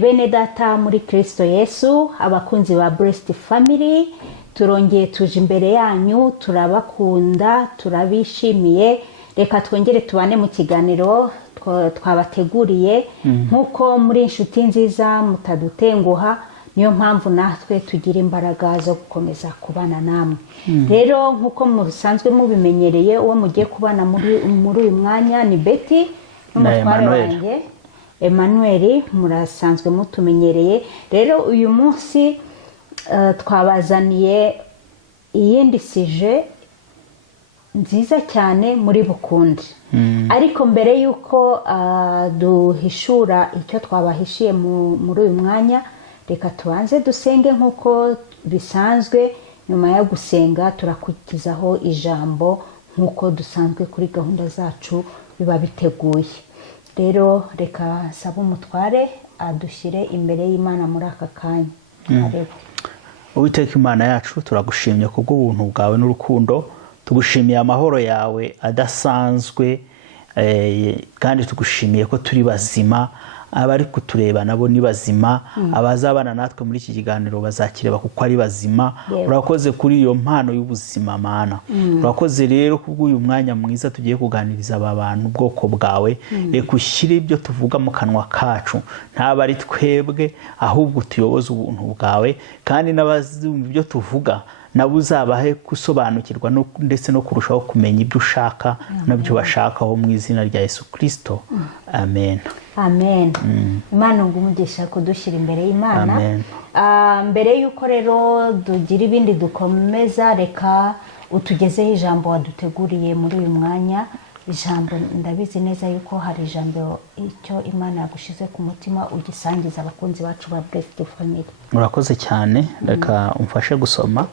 Bene data muri Kristo Yesu, abakunzi ba Blessed Family, turongeye tuje imbere yanyu, turabakunda, turabishimiye. Reka twongere tubane mu kiganiro twabateguriye nkuko muri inshuti nziza mutadutenguha, niyo mpamvu natwe tugira imbaraga zo gukomeza kubana namwe. Rero nkuko musanzwe mubimenyereye, uwo mugiye kubana muri uyu mwanya ni Betty n'umutware wanjye Emmanuel, murasanzwe mutumenyereye. Rero uyu munsi twabazaniye iyindi sije nziza cyane muri bukundi. Ariko mbere yuko duhishura icyo twabahishiye muri uyu mwanya, reka tubanze dusenge nkuko bisanzwe. Nyuma yo gusenga turakurikizaho ijambo nkuko dusanzwe kuri gahunda zacu biba biteguye. Rero reka saba umutware adushyire imbere y'Imana muri aka kanya. Uwiteka Imana yacu, turagushimye kubw'ubuntu bwawe n'urukundo, tugushimiye amahoro yawe adasanzwe, kandi tugushimiye ko turi bazima. Abari kutureba nabo ni bazima, abazabana natwe muri iki kiganiro bazakireba kuko ari bazima. Urakoze kuri iyo mpano y'ubuzima Mana. Urakoze rero kubw'uyu mwanya mwiza tugiye kuganiriza aba bantu ubwoko bwawe. Reka ushyire ibyo tuvuga mu kanwa kacu, ntaba ari twebwe, ahubwo tuyoboze ubuntu bwawe, kandi n'abazumva ibyo tuvuga nabo uzabahe gusobanukirwa ndetse no kurushaho kumenya ibyo ushaka n'ibyo bashakaho, mu izina rya Yesu Kristo, amen. Amen. Imana ngumugisha kudushyira imbere y'Imana. Mbere yuko rero dugira ibindi dukomeza, reka utugezeho ijambo waduteguriye muri uyu mwanya. Ijambo ndabizi neza yuko hari ijambo icyo Imana yagushize ku mutima ugisangiza abakunzi bacu ba Blessed Family. Urakoze cyane. Reka umfashe gusoma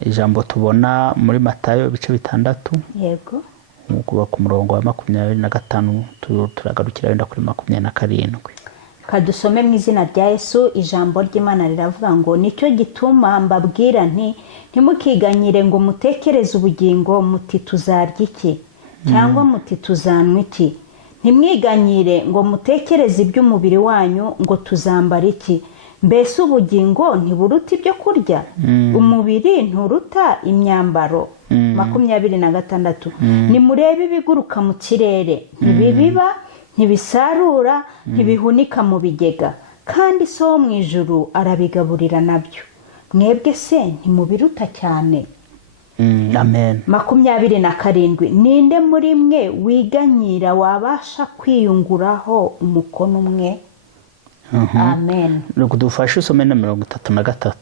ijambo tubona muri Matayo ibice 6. Yego. Kuva ku murongo wa 25 turagarukira wenda kuri 27. Kadusome mu izina rya Yesu. Ijambo ry'Imana riravuga ngo, nicyo gituma mbabwira nti ntimukiganyire ngo mutekereze ubugingo muti tuzarya iki, cyangwa muti tuzanywa iki. Ntimwiganyire ngo mutekereze iby'umubiri wanyu ngo tuzambara iki. Mbese ubugingo ntiburuta ibyo kurya, umubiri nturuta imyambaro. 26. Nimurebe ibiguruka mu kirere, ntibibiba, ntibisarura, ntibihunika mu bigega, kandi so wo mu ijuru arabigaburira nabyo. Mwebwe se ntimubiruta cyane? Amen. 27. Ninde muri mwe wiganyira wabasha kwiyunguraho umukono umwe? Amen. Dufashe usome na 33.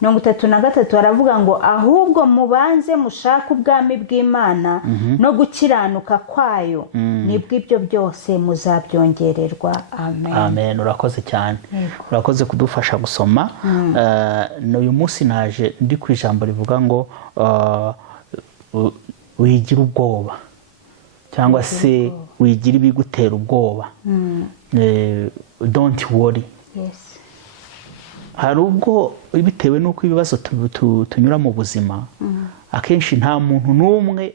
33 aravuga ngo, ahubwo mubanze mushaka ubwami bw'Imana no gukiranuka kwayo, nibwo ibyo byose muzabyongererwa. Amen. Amen. Urakoze cyane. Urakoze kudufasha gusoma. Uyu munsi naje ndi ku ijambo rivuga ngo wigira ubwoba, cyangwa se wigira ibigutera ubwoba. Don't worry. Yes. Hari ubwo bitewe nuko ibibazo tunyura mu buzima, akenshi nta muntu n'umwe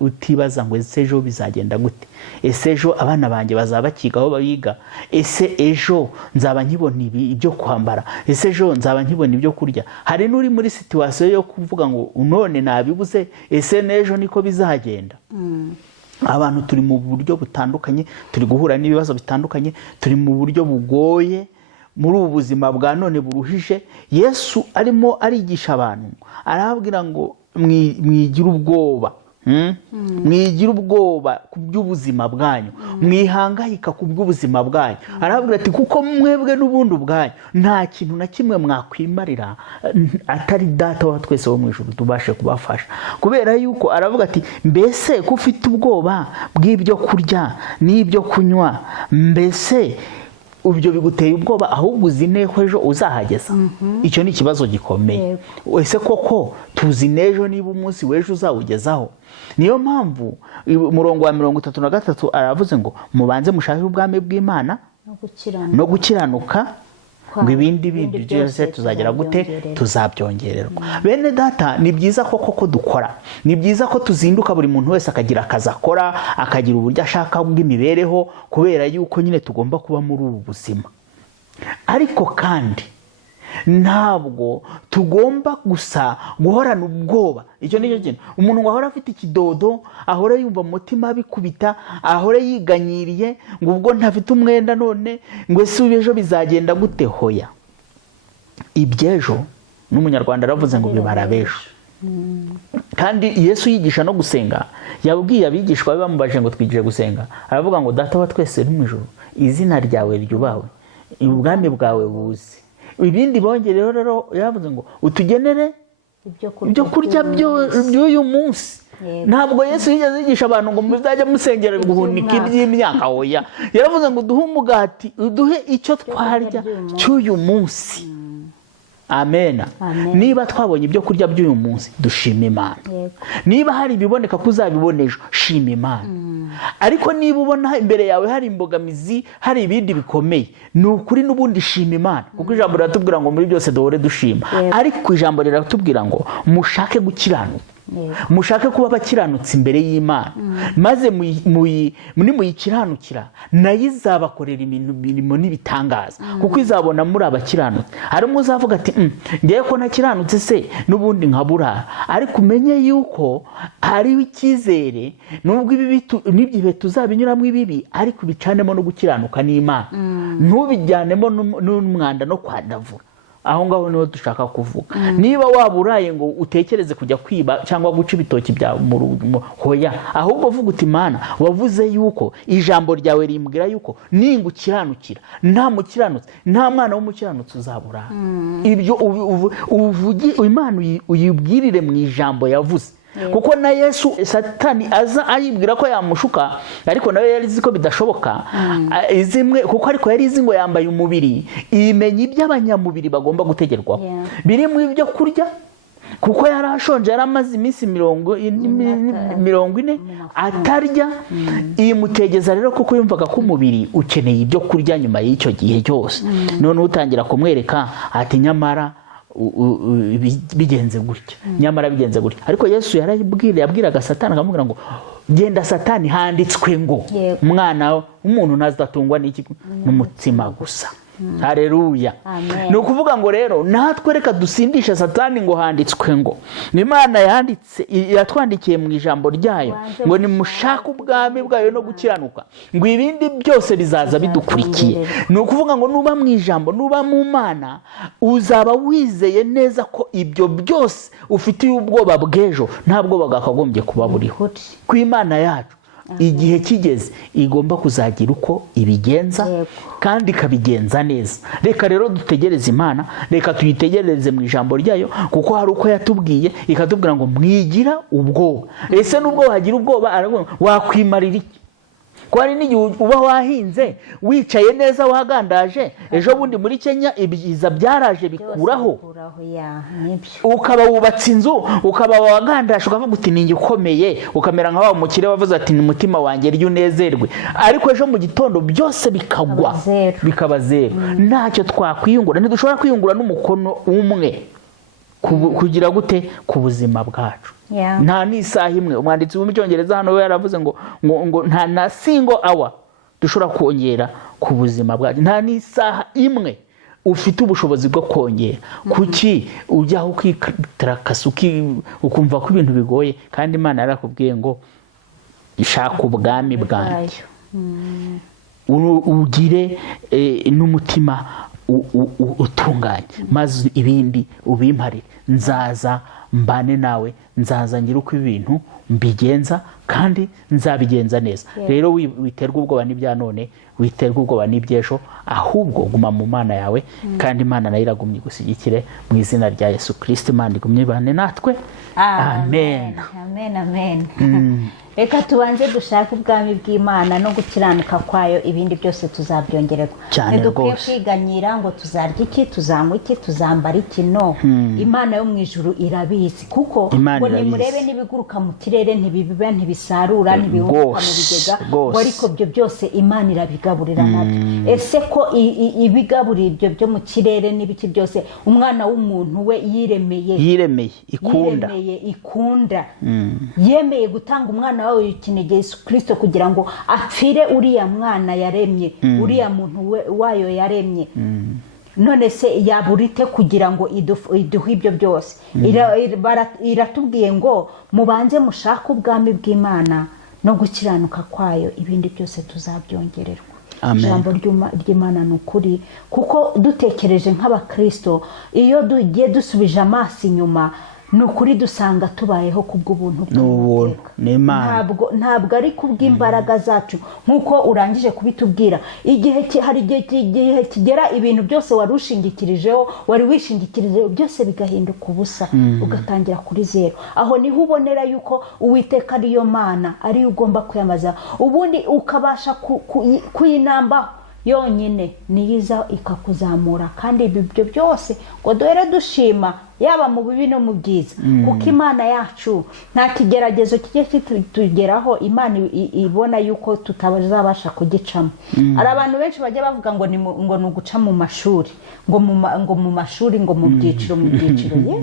utibaza ngo ese ejo bizagenda gute, ese ejo abana banjye bazaba bakigaho babiga, ese ejo nzaba nkibona ibyo kwambara, ese ejo nzaba nkibona ibyo kurya. Hari n'uri muri situation yo kuvuga ngo none nabibuze, ese n'ejo niko bizagenda. Abantu turi mu buryo butandukanye, turi guhura n'ibibazo bitandukanye, turi mu buryo bugoye muri ubu buzima bwa none buruhije. Yesu arimo arigisha abantu, arababwira ngo mwigira ubwoba, mwigira ubwoba ku by'ubuzima bwanyu, mwihangayika ku by'ubuzima bwanyu. Arababwira ati kuko mwebwe n'ubundi ubwanyu nta kintu na kimwe mwakwimarira atari Data wa twese wo mu ijuru tubashe kubafasha. Kubera yuko aravuga ati mbese ko ufite ubwoba bw'ibyo kurya n'ibyo kunywa, mbese ibyo biguteye ubwoba ahubwo uzi n'ejo ejo uzahageza. Icyo ni ikibazo gikomeye. Ese koko tuzi n'ejo niba umunsi w'ejo uzawugezaho? Niyo mpamvu umurongo wa 33 aravuze ngo mubanze mushake ubwami bw'Imana no gukiranuka, ngo ibindi byose tuzagera gute? Tuzabyongererwa. Bene data, ni byiza koko dukora, ni byiza ko tuzinduka buri muntu wese akagira akazi akora, akagira uburyo ashaka bw'imibereho, kubera yuko nyine tugomba kuba muri ubu buzima. Ariko kandi ntabwo tugomba gusa guhorana ubwoba. Icyo nicyo kintu, umuntu ngo ahora afite ikidodo, ahora yumva mu mutima bikubita, ahora yiganyiriye ngo ubwo ntafite umwenda none ngo ese ejo bizagenda gute? Hoya, ibyejo n'umunyarwanda aravuze ngo bibara bejo. Kandi Yesu yigisha no gusenga, yabwiye abigishwa be bamubaje ngo twigije gusenga, aravuga ngo data wa twese uri mu ijuru, izina ryawe ryubahwe, ubwami bwawe buze. Ibindi bongereho rero yavuze ngo utugenere ibyo kurya by'uyu munsi. Ntabwo Yesu yigeze yigisha abantu ngo muzajya musengera guhunika iby'imyaka. Hoya, yaravuze ngo duhe umugati, uduhe icyo twarya cy'uyu munsi. Amena. Niba twabonye ibyo kurya by'uyu munsi, dushima Imana. Niba hari ibiboneka ko uzabibona ejo, shima Imana. Ariko niba ubona imbere yawe hari imbogamizi, hari ibindi bikomeye, ni ukuri n'ubundi shima Imana, kuko ijambo riratubwira ngo muri byose duhore dushima. Ariko ijambo riratubwira ngo mushake gukiranuka, mushake kuba abakiranutsi imbere y'Imana, maze nimuyikiranukira nayo izabakorera imirimo n'ibitangaza, kuko izabona muri abakiranutsi. Harimo uzavuga ati ngiye ko nakiranutse se n'ubundi nkaburara. Ariko umenye yuko hariho icyizere, nubwo n'ibihe tuzabinyuramo ibibi, ariko bicanemo no gukiranuka n'Imana, ntubijyanemo n'umwanda no kwadavura. Aho ngaho niho dushaka kuvuga. Niba waburaye ngo utekereze kujya kwiba cyangwa guca ibitoki bya hoya, ahubwo vuga uti Mana, wavuze yuko ijambo ryawe rimbwira yuko ningukiranukira nta mukiranutsi, nta mwana w'umukiranutsi uzabura. Ibyo uvugi Imana uyibwirire mu ijambo yavuze. Kuko na Yesu Satani aza ayibwira ko yamushuka, ariko nawe yari izi ko bidashoboka. Izimwe kuko ariko yari izi ngo yambaye umubiri, imenya iby'abanyamubiri bagomba gutegerwaho, birimo ibyo kurya, kuko yari ashonje, yari amaze iminsi 40 atarya. Imutegeza rero kuko yumvaga ko umubiri ukeneye ibyo kurya nyuma y'icyo gihe cyose. None utangira kumwereka ati nyamara bigenze gutya, nyamara bigenze gutya. Ariko Yesu yabwiraga Satani, akamubwira ngo genda Satani, handitswe ngo umwana w'umuntu ntazadatungwa n'umutsima gusa. Haleluya. Ni ukuvuga ngo rero natwe reka dusindisha Satani ngo handitswe ngo. Imana yanditse, yatwandikiye mu ijambo ryayo ngo nimushake ubwami bwayo no gukiranuka, ngo ibindi byose bizaza bidukurikiye. Ni ukuvuga ngo nuba mu ijambo, nuba mu Mana, uzaba wizeye neza ko ibyo byose ufitiye ubwoba bw'ejo ntabwo bwakagombye kuba buriho. Ku Imana yacu igihe kigeze igomba kuzagira uko ibigenza, kandi ikabigenza neza. Reka rero dutegereze Imana, reka tuyitegereze mu ijambo ryayo, kuko hari uko yatubwiye, ikatubwira ngo mwigira ubwoba. Ese nubwo wagira ubwoba, wakwimarira iki? Ko hari n'igihe uba wahinze wicaye neza wagandaje, ejo bundi muri Kenya ibiza byaraje bikuraho, ukaba wubatse inzu, ukaba wagandashe, ukavuga uti ninjye ukomeye, ukamera nka wa mukire wavuze ati ni umutima wanjye ryo unezerwe. Ariko ejo mu gitondo byose bikagwa, bikaba zero. Ntacyo twakwiyungura, ntidushobora kwiyungura n'umukono umwe kugira gute ku buzima bwacu. Nta n'isaha imwe. Umwanditsi w'Icyongereza hano we yaravuze ngo nta na single hour dushobora kongera ku buzima bwacu, nta n'isaha imwe ufite ubushobozi bwo kongera. Kuki ujyaho ukitarakasa ukumva ko ibintu bigoye, kandi Imana yarakubwiye ngo ishaka ubwami bwanjye, ugire n'umutima utunganye, maze ibindi ubimparire, nzaza mbane nawe, nzaza ngira uko ibintu mbigenza kandi nzabigenza neza. Rero witerwa ubwoba n'ibya none, witerwa ubwoba n'iby'ejo, ahubwo guma mu Mana yawe, kandi Imana nayo iragumye igushyigikire mu izina rya Yesu Kristo. Imana igumye ibane natwe. Amen. Amen, amen. Reka tubanze dushaka ubwami bw'Imana no gukiranuka kwayo, ibindi byose tuzabyongererwa. Ntidukwiye kwiganyira ngo tuzarya iki, tuzanywa iki, tuzambara iki. No, Imana yo mu ijuru irabizi, kuko ngo nimurebe n'ibiguruka mu kirere, ntibibiba, ntibisarura, ntibihunguka mu bigega, ngo ariko byo byose Imana irabigaburira nabyo. Ese ko ibigaburira ibyo byo mu kirere n'ibiki byose umwana w'umuntu we yiremeye ikunda, yemeye gutanga umwana wawe ikinege Yesu Kristo kugira ngo apfire uriya mwana yaremye, uriya muntu wayo yaremye. None se yaburite kugira ngo iduhe ibyo byose? Iratubwiye ngo mubanze mushake ubwami bw'Imana no gukiranuka kwayo, ibindi byose tuzabyongererwa. Ijambo ry'Imana ni ukuri, kuko dutekereje nk'abakristo, iyo tugiye dusubije amaso inyuma, ni ukuri dusanga tubayeho kubw'ubuntu bw'Imana, ntabwo ari kubw'imbaraga zacu, nk'uko urangije kubitubwira. Hari igihe kigera ibintu byose wari wishingikirijeho byose bigahinduka ubusa, ugatangira kuri zero. Aho niho ubonera yuko Uwiteka ariyo Mana, ariyo ugomba kwiyamaza, ubundi ukabasha kuyinambaho yonyine, niyiza ikakuzamura. Kandi ibyo byose ngo duhere dushima, yaba mu bibi no mu byiza, kuko Imana yacu nta kigeragezo kijye kitugeraho Imana ibona yuko tutazabasha kugicamo. Hari abantu benshi bajya bavuga ngo ni uguca mu mashuri, ngo mu mashuri, ngo mu byiciro.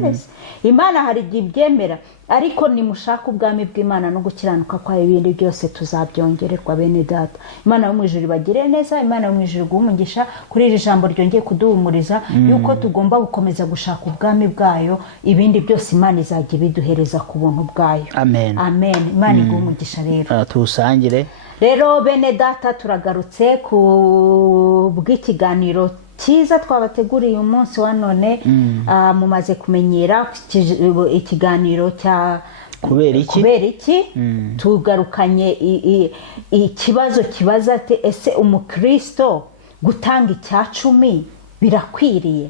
Yes, Imana hari igihe ibyemera, ariko nimushaka ubwami bw'Imana no gukiranuka kwayo, ibindi byose tuzabyongererwa. Bene data, Imana yo mu ijuru ibagire neza, Imana yo mu ijuru iguhe umugisha kuri iri jambo ryongeye kuduhumuriza yuko tugomba gukomeza gushaka ubwami bwayo, ibindi byose Imana izajya ibiduhereza ku buntu bwayo. Amen. Imana iguhe umugisha. Rero tuwusangire. Rero bene data, turagarutse ku bw'ikiganiro cyiza twabateguriye umunsi wa none. Mumaze kumenyera ikiganiro cya kubera iki. Tugarukanye ikibazo kibaza ati, ese umukristo gutanga icya 10 birakwiriye?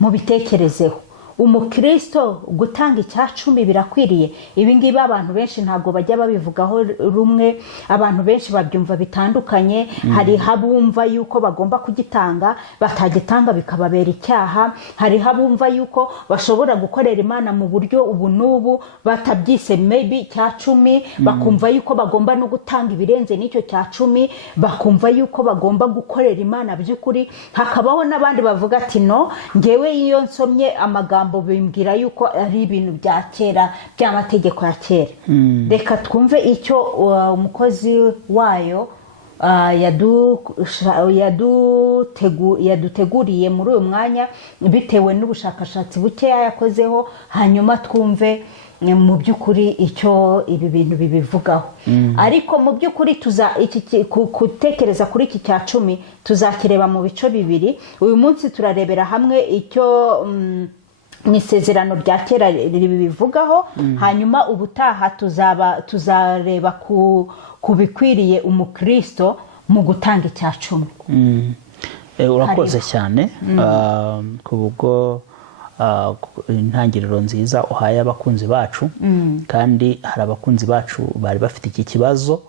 Mubitekerezeho. Umukristo gutanga icya 10 birakwiriye? Ibi ngibi abantu benshi ntabwo bajya babivugaho rumwe, abantu benshi babyumva bitandukanye. Hari habumva yuko bagomba kugitanga, batagitanga bikababera icyaha. Hari habumva yuko bashobora gukorera Imana mu buryo ubu n'ubu batabyise maybe cya 10, bakumva yuko bagomba no gutanga ibirenze n'icyo cya 10, bakumva yuko bagomba gukorera Imana by'ukuri. Hakabaho n'abandi bavuga ati no, ngewe iyo nsomye amagambo bimbwira yuko ari ibintu bya kera, by'amategeko ya kera. Reka twumve icyo umukozi wayo yaduteguriye muri uyu mwanya, bitewe n'ubushakashatsi bukeya yakozeho, hanyuma twumve mu by'ukuri icyo ibi bintu bibivugaho. Ariko mu by'ukuri gutekereza kuri iki cya 10 tuzakireba mu bice bibiri. Uyu munsi turarebera hamwe icyo mu isezerano rya kera ribivugaho, hanyuma ubutaha tuzareba ku bikwiriye umukristo mu gutanga icya 10. Urakoze cyane kubwo intangiriro nziza uhaye abakunzi bacu. Kandi hari abakunzi bacu bari bafite iki kibazo,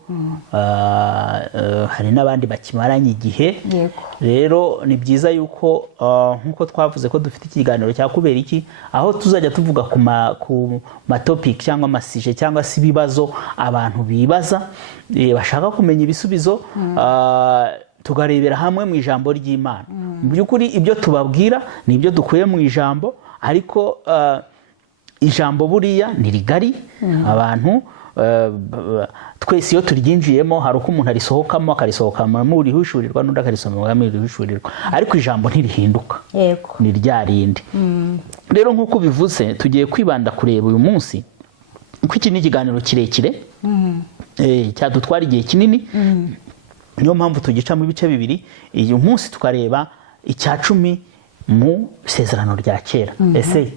hari n'abandi bakimaranye igihe. Rero ni byiza yuko nkuko twavuze ko dufite ikiganiro cya kubera iki, aho tuzajya tuvuga ku topic cyangwa amasije cyangwa se ibibazo abantu bibaza, bashaka kumenya ibisubizo, tugarebera hamwe mu ijambo ry'Imana. Mu by'ukuri ibyo tubabwira ni ibyo dukuye mu ijambo, ariko ijambo buriya ni rigari. Abantu twese iyo turyinjiyemo hari uko umuntu arisohokamo, akarisohokamo muri hishurirwa, n'undi akarisomera muri hishurirwa, ariko ijambo ntirihinduka, ni rya rindi. Rero nk'uko bivuze, tugiye kwibanda kureba uyu munsi, kuko iki ni ikiganiro kirekire cyadutwara igihe kinini, niyo mpamvu tugica mu bice bibiri. Uyu munsi tukareba icya 10 mu isezerano rya kera. Ese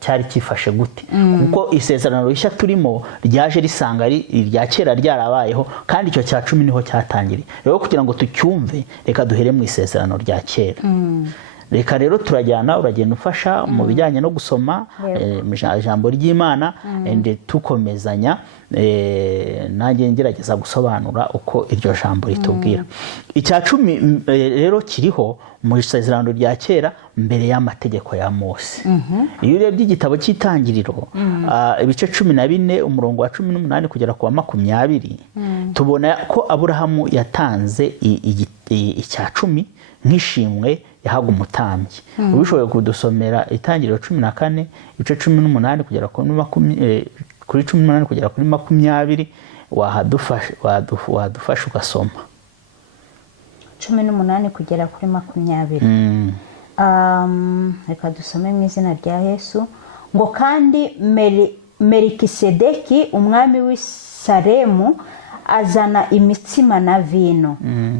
cyari kifashe gute? Kuko isezerano rishya turimo ryaje risanga irya kera ryarabayeho, kandi icyo cya cumi niho cyatangiriye. Rero kugira ngo tucyumve, reka duhere mu isezerano rya kera. Reka rero turagenda ufasha mu bijyanye no gusoma ijambo ry'Imana, tukomezanya, nanjye ngerageza gusobanura uko iryo jambo ritubwira. Icya cumi rero kiriho mu isezerano rya kera mbere y'amategeko ya Mose. Iyo urebye igitabo cy'Itangiriro, ibice 14 umurongo wa 18 kugera ku wa 20, tubona ko Aburahamu yatanze icya cumi nk'ishimwe yahaga umutambyi. Ubishoboye kudusomera Itangiriro 14 ibice 18 kugera kuri 18 kugera kuri 20, wadufasha ugasoma 18 kugera kuri 20. Reka dusome mu izina rya Yesu. Ngo kandi Melikisedeki umwami w'i Salemu azana imitsima na vino.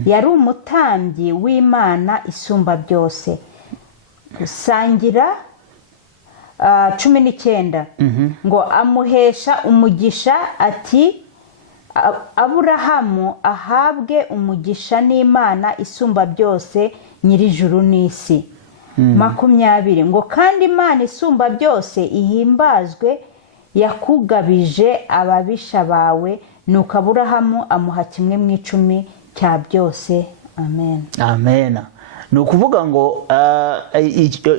Yari umutambyi w'Imana isumba byose. Sangira 19. Ngo amuhesha umugisha ati Aburahamu ahabwe umugisha n'Imana isumba byose nyir'ijuru n'isi. 20. Ngo kandi Imana isumba byose ihimbazwe, yakugabije ababisha bawe. Nuko Aburahamu amuha kimwe mu 10 cya byose. Amen. Amen. Ni ukuvuga ngo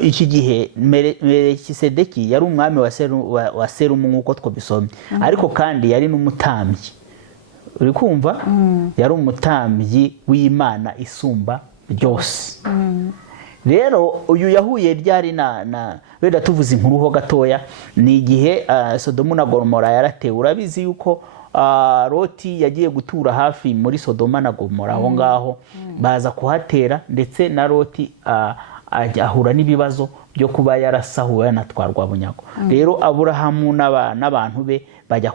iki gihe Melikisedeki yari umwami wa Serumu nk'uko twabisomye, ariko kandi yari n'umutambyi. Uri kumva? Yari umutambyi w'Imana isumba byose. Rero uyu yahuye ryari wenda tuvuze inkuru ho gatoya, ni igihe Sodomu na Gomora yaratewe. Urabizi yuko Loti yagiye gutura hafi muri Sodoma na Gomora aho ngaho, baza kuhatera, ndetse na Loti ahura n'ibibazo byo kuba yarasahuwe yanatwarwa bunyago. Rero Aburahamu n'abantu be bajya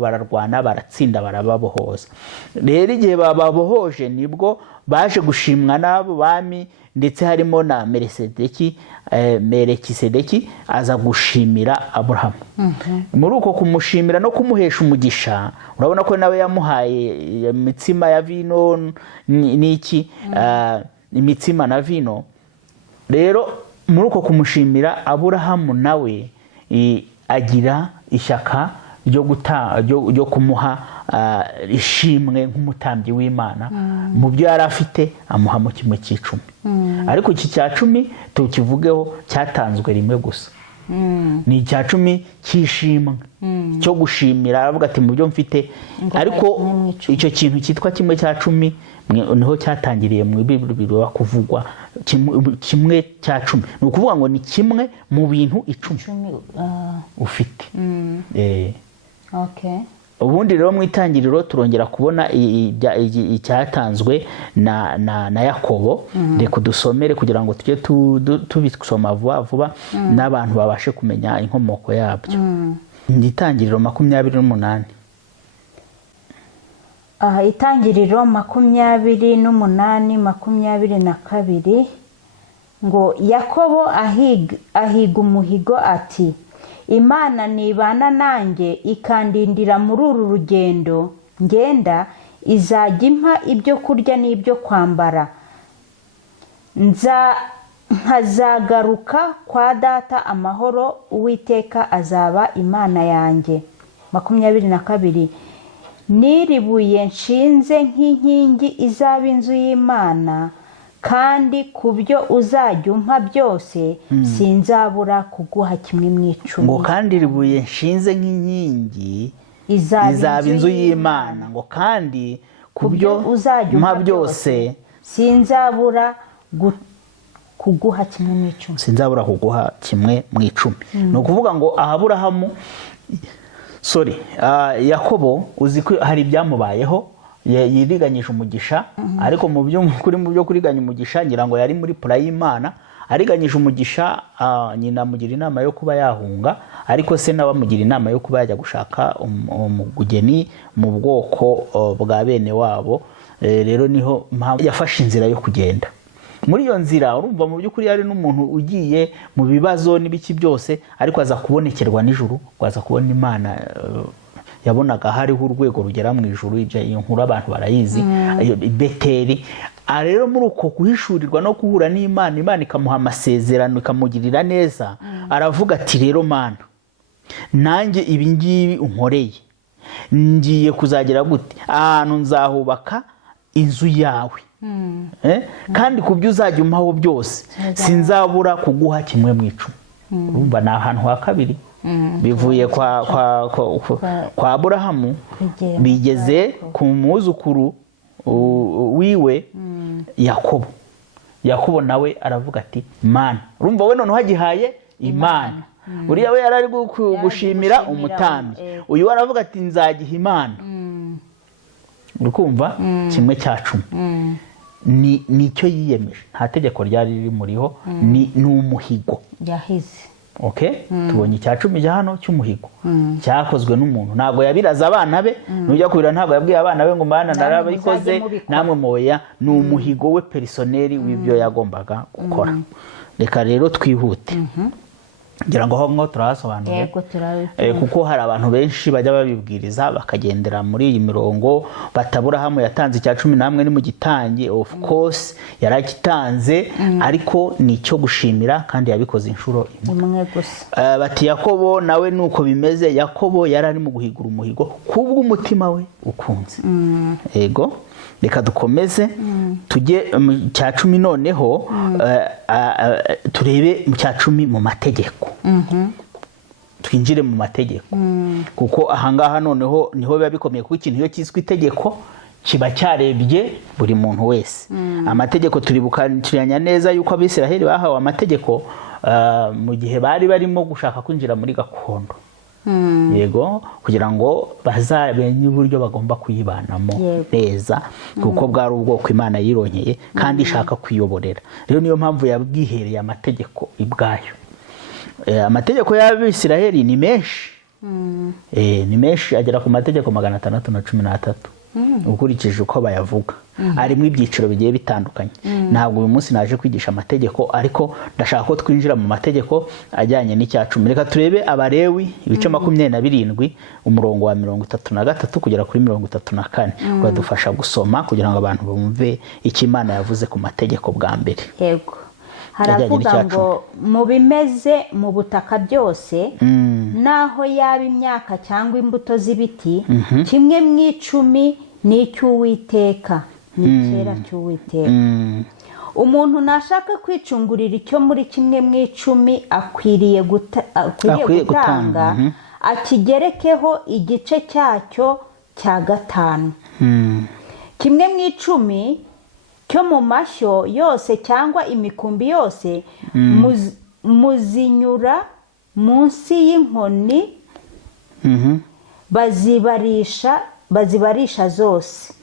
bararwana, baratsinda, barababohoza. Rero igihe bababohoje nibwo baje gushimwa n'abo bami, ndetse harimo na Melikisedeki aza gushimira Aburahamu. Muri uko kumushimira no kumuhesha umugisha, urabona ko nawe yamuhaye imitsima ya vino imitsima na vino. Rero muri uko kumushimira, Aburahamu nawe agira ishyaka ryo kumuha ishimwe nk'umutambyi w'Imana. Mu byo yari afite amuha mu kimwe cy'icumi. Ariko iki cya cumi tukivugeho cyatanzwe rimwe gusa. Ni icya cumi cy'ishimwe cyo gushimira. Aravuga ati mu byo mfite, ariko icyo kintu cyitwa kimwe cya cumi niho cyatangiriye mu Bibiri kuvugwa kimwe cya cumi. Ni ukuvuga ngo ni kimwe mu bintu 10 ufite. Ubundi rero mu Itangiriro turongera kubona icyatanzwe na Yakobo. Reka dusomere kugira ngo tujye tubisoma vuba n'abantu babashe kumenya inkomoko yabyo. Itangiriro 28. Itangiriro 28, 22. Ngo Yakobo ahiga umuhigo ati Imana nibana nanjye ikandindira muri uru rugendo ngenda, izajya impa ibyo kurya n'ibyo kwambara, nkazagaruka kwa data amahoro, Uwiteka azaba Imana yanjye. 22. Niribuye nshinze nk'inkingi izaba inzu y'Imana, kandi ku byo uzajya umpa byose sinzabura kuguha kimwe mu 10. Ngo kandi ribuye nshinze nk'inkingi izaba inzu y'Imana, ngo kandi ku byo uzajya umpa byose sinzabura kuguha kimwe mu 10. Sinzabura kuguha kimwe mu 10. Ni ukuvuga ngo Aburahamu Yakobo uzi ko hari ibyamubayeho, yiriganyije umugisha. Ariko mu byo kuriganya umugisha ngira ngo yari muri pura y'Imana. Ariganyije umugisha, nyina amugira inama yo kuba yahunga, ariko se nawe amugira inama yo kuba yajya gushaka umugeni mu bwoko bwa bene wabo. Rero niho yafashe inzira yo kugenda. muri iyo nzira urumva mu by'ukuri hari n'umuntu ugiye mu bibazo n'ibiki byose ariko aza kubonekerwa n'ijuru, aza kubona Imana. Yabonaga hariho urwego rugera mu ijuru, iyo nkuru abantu barayizi, Beteli. Rero muri uko guhishurirwa no guhura n'Imana, Imana ikamuha amasezerano, ikamugirira neza, aravuga ati rero Mana, nanjye ibi ngibi unkoreye ngiye kuzagira gute, ahantu nzahubaka inzu yawe, kandi ku byo uzajya umpaho byose sinzabura kuguha kimwe mu icumi. Urumva ni ahantu ha kabiri bivuye kwa Aburahamu, bigeze ku mwuzukuru wiwe Yakobo. Yakobo nawe aravuga ati Mana, urumva we noneho hagihaye Imana. Uriya we yarari gushimira umutambyi, uyu aravuga ati nzagiha Imana. Urukumva kimwe cya cumi ni icyo yiyemeje, nta tegeko ryari riri muriho, ni umuhigo yahize. Okay? Tubonye icya cumi cya hano cy'umuhigo cyakozwe n'umuntu, ntabwo yabiraza abana be, nujya kubira ntabwo yabwiye abana be ngo Mana narabikoze namwe moya, ni umuhigo we personnel w'ibyo yagombaga gukora. Reka rero twihute, ngira ngo aho turahasobanuye, kuko hari abantu benshi bajya babibwiriza bakagendera muri iyi mirongo. Aburahamu yatanze icya cumi namwe ni mu gitange, of course yaragitanze, ariko ni icyo gushimira kandi yabikoze inshuro imwe gusa. Bati Yakobo nawe nuko bimeze, Yakobo yari ari mu guhigura umuhigo kubw'umutima we ukunze. Yego, reka dukomeze tujye mu cya cumi noneho, turebe mu cya cumi mu mategeko. Twinjire mu mategeko, kuko ahangaha noneho niho biba bikomeye, kuko ikintu iyo cyiswe itegeko kiba cyarebye buri muntu wese. Amategeko turibukiranya neza yuko Abisiraheli bahawe amategeko mu gihe bari barimo gushaka kwinjira muri gakondo. Yego, kugira ngo bazamenye uburyo bagomba kuyibanamo neza, kuko bwari ubwoko Imana yironkeye kandi ishaka kuyoborera. Rero niyo mpamvu yabwihereye amategeko ibwayo. Amategeko y'Abisiraheli ni menshi, ni menshi, agera ku mategeko 613 ukurikije uko bayavuga. Arimo ibyiciro bigiye bitandukanye. Ntabwo uyu munsi naje kwigisha amategeko, ariko ndashaka ko twinjira mu mategeko ajyanye n'icya cumi. Reka turebe Abalewi ibice 27 umurongo wa 33 kugera kuri 34, badufasha gusoma kugira ngo abantu bumve icyo Imana yavuze ku mategeko bwa mbere. Yego, haravuga ngo mu bimeze mu butaka byose, naho yaba imyaka cyangwa imbuto z'ibiti, kimwe mu icumi ni icy'Uwiteka, ni icyera cy'Uwiteka. Umuntu nashaka kwicungurira icyo muri kimwe mu icumi akwiriye gutanga, akigerekeho igice cyacyo cya 5. Kimwe mu icumi cyo mu mashyo yose cyangwa imikumbi yose muzinyura munsi y'inkoni, bazibarisha zose.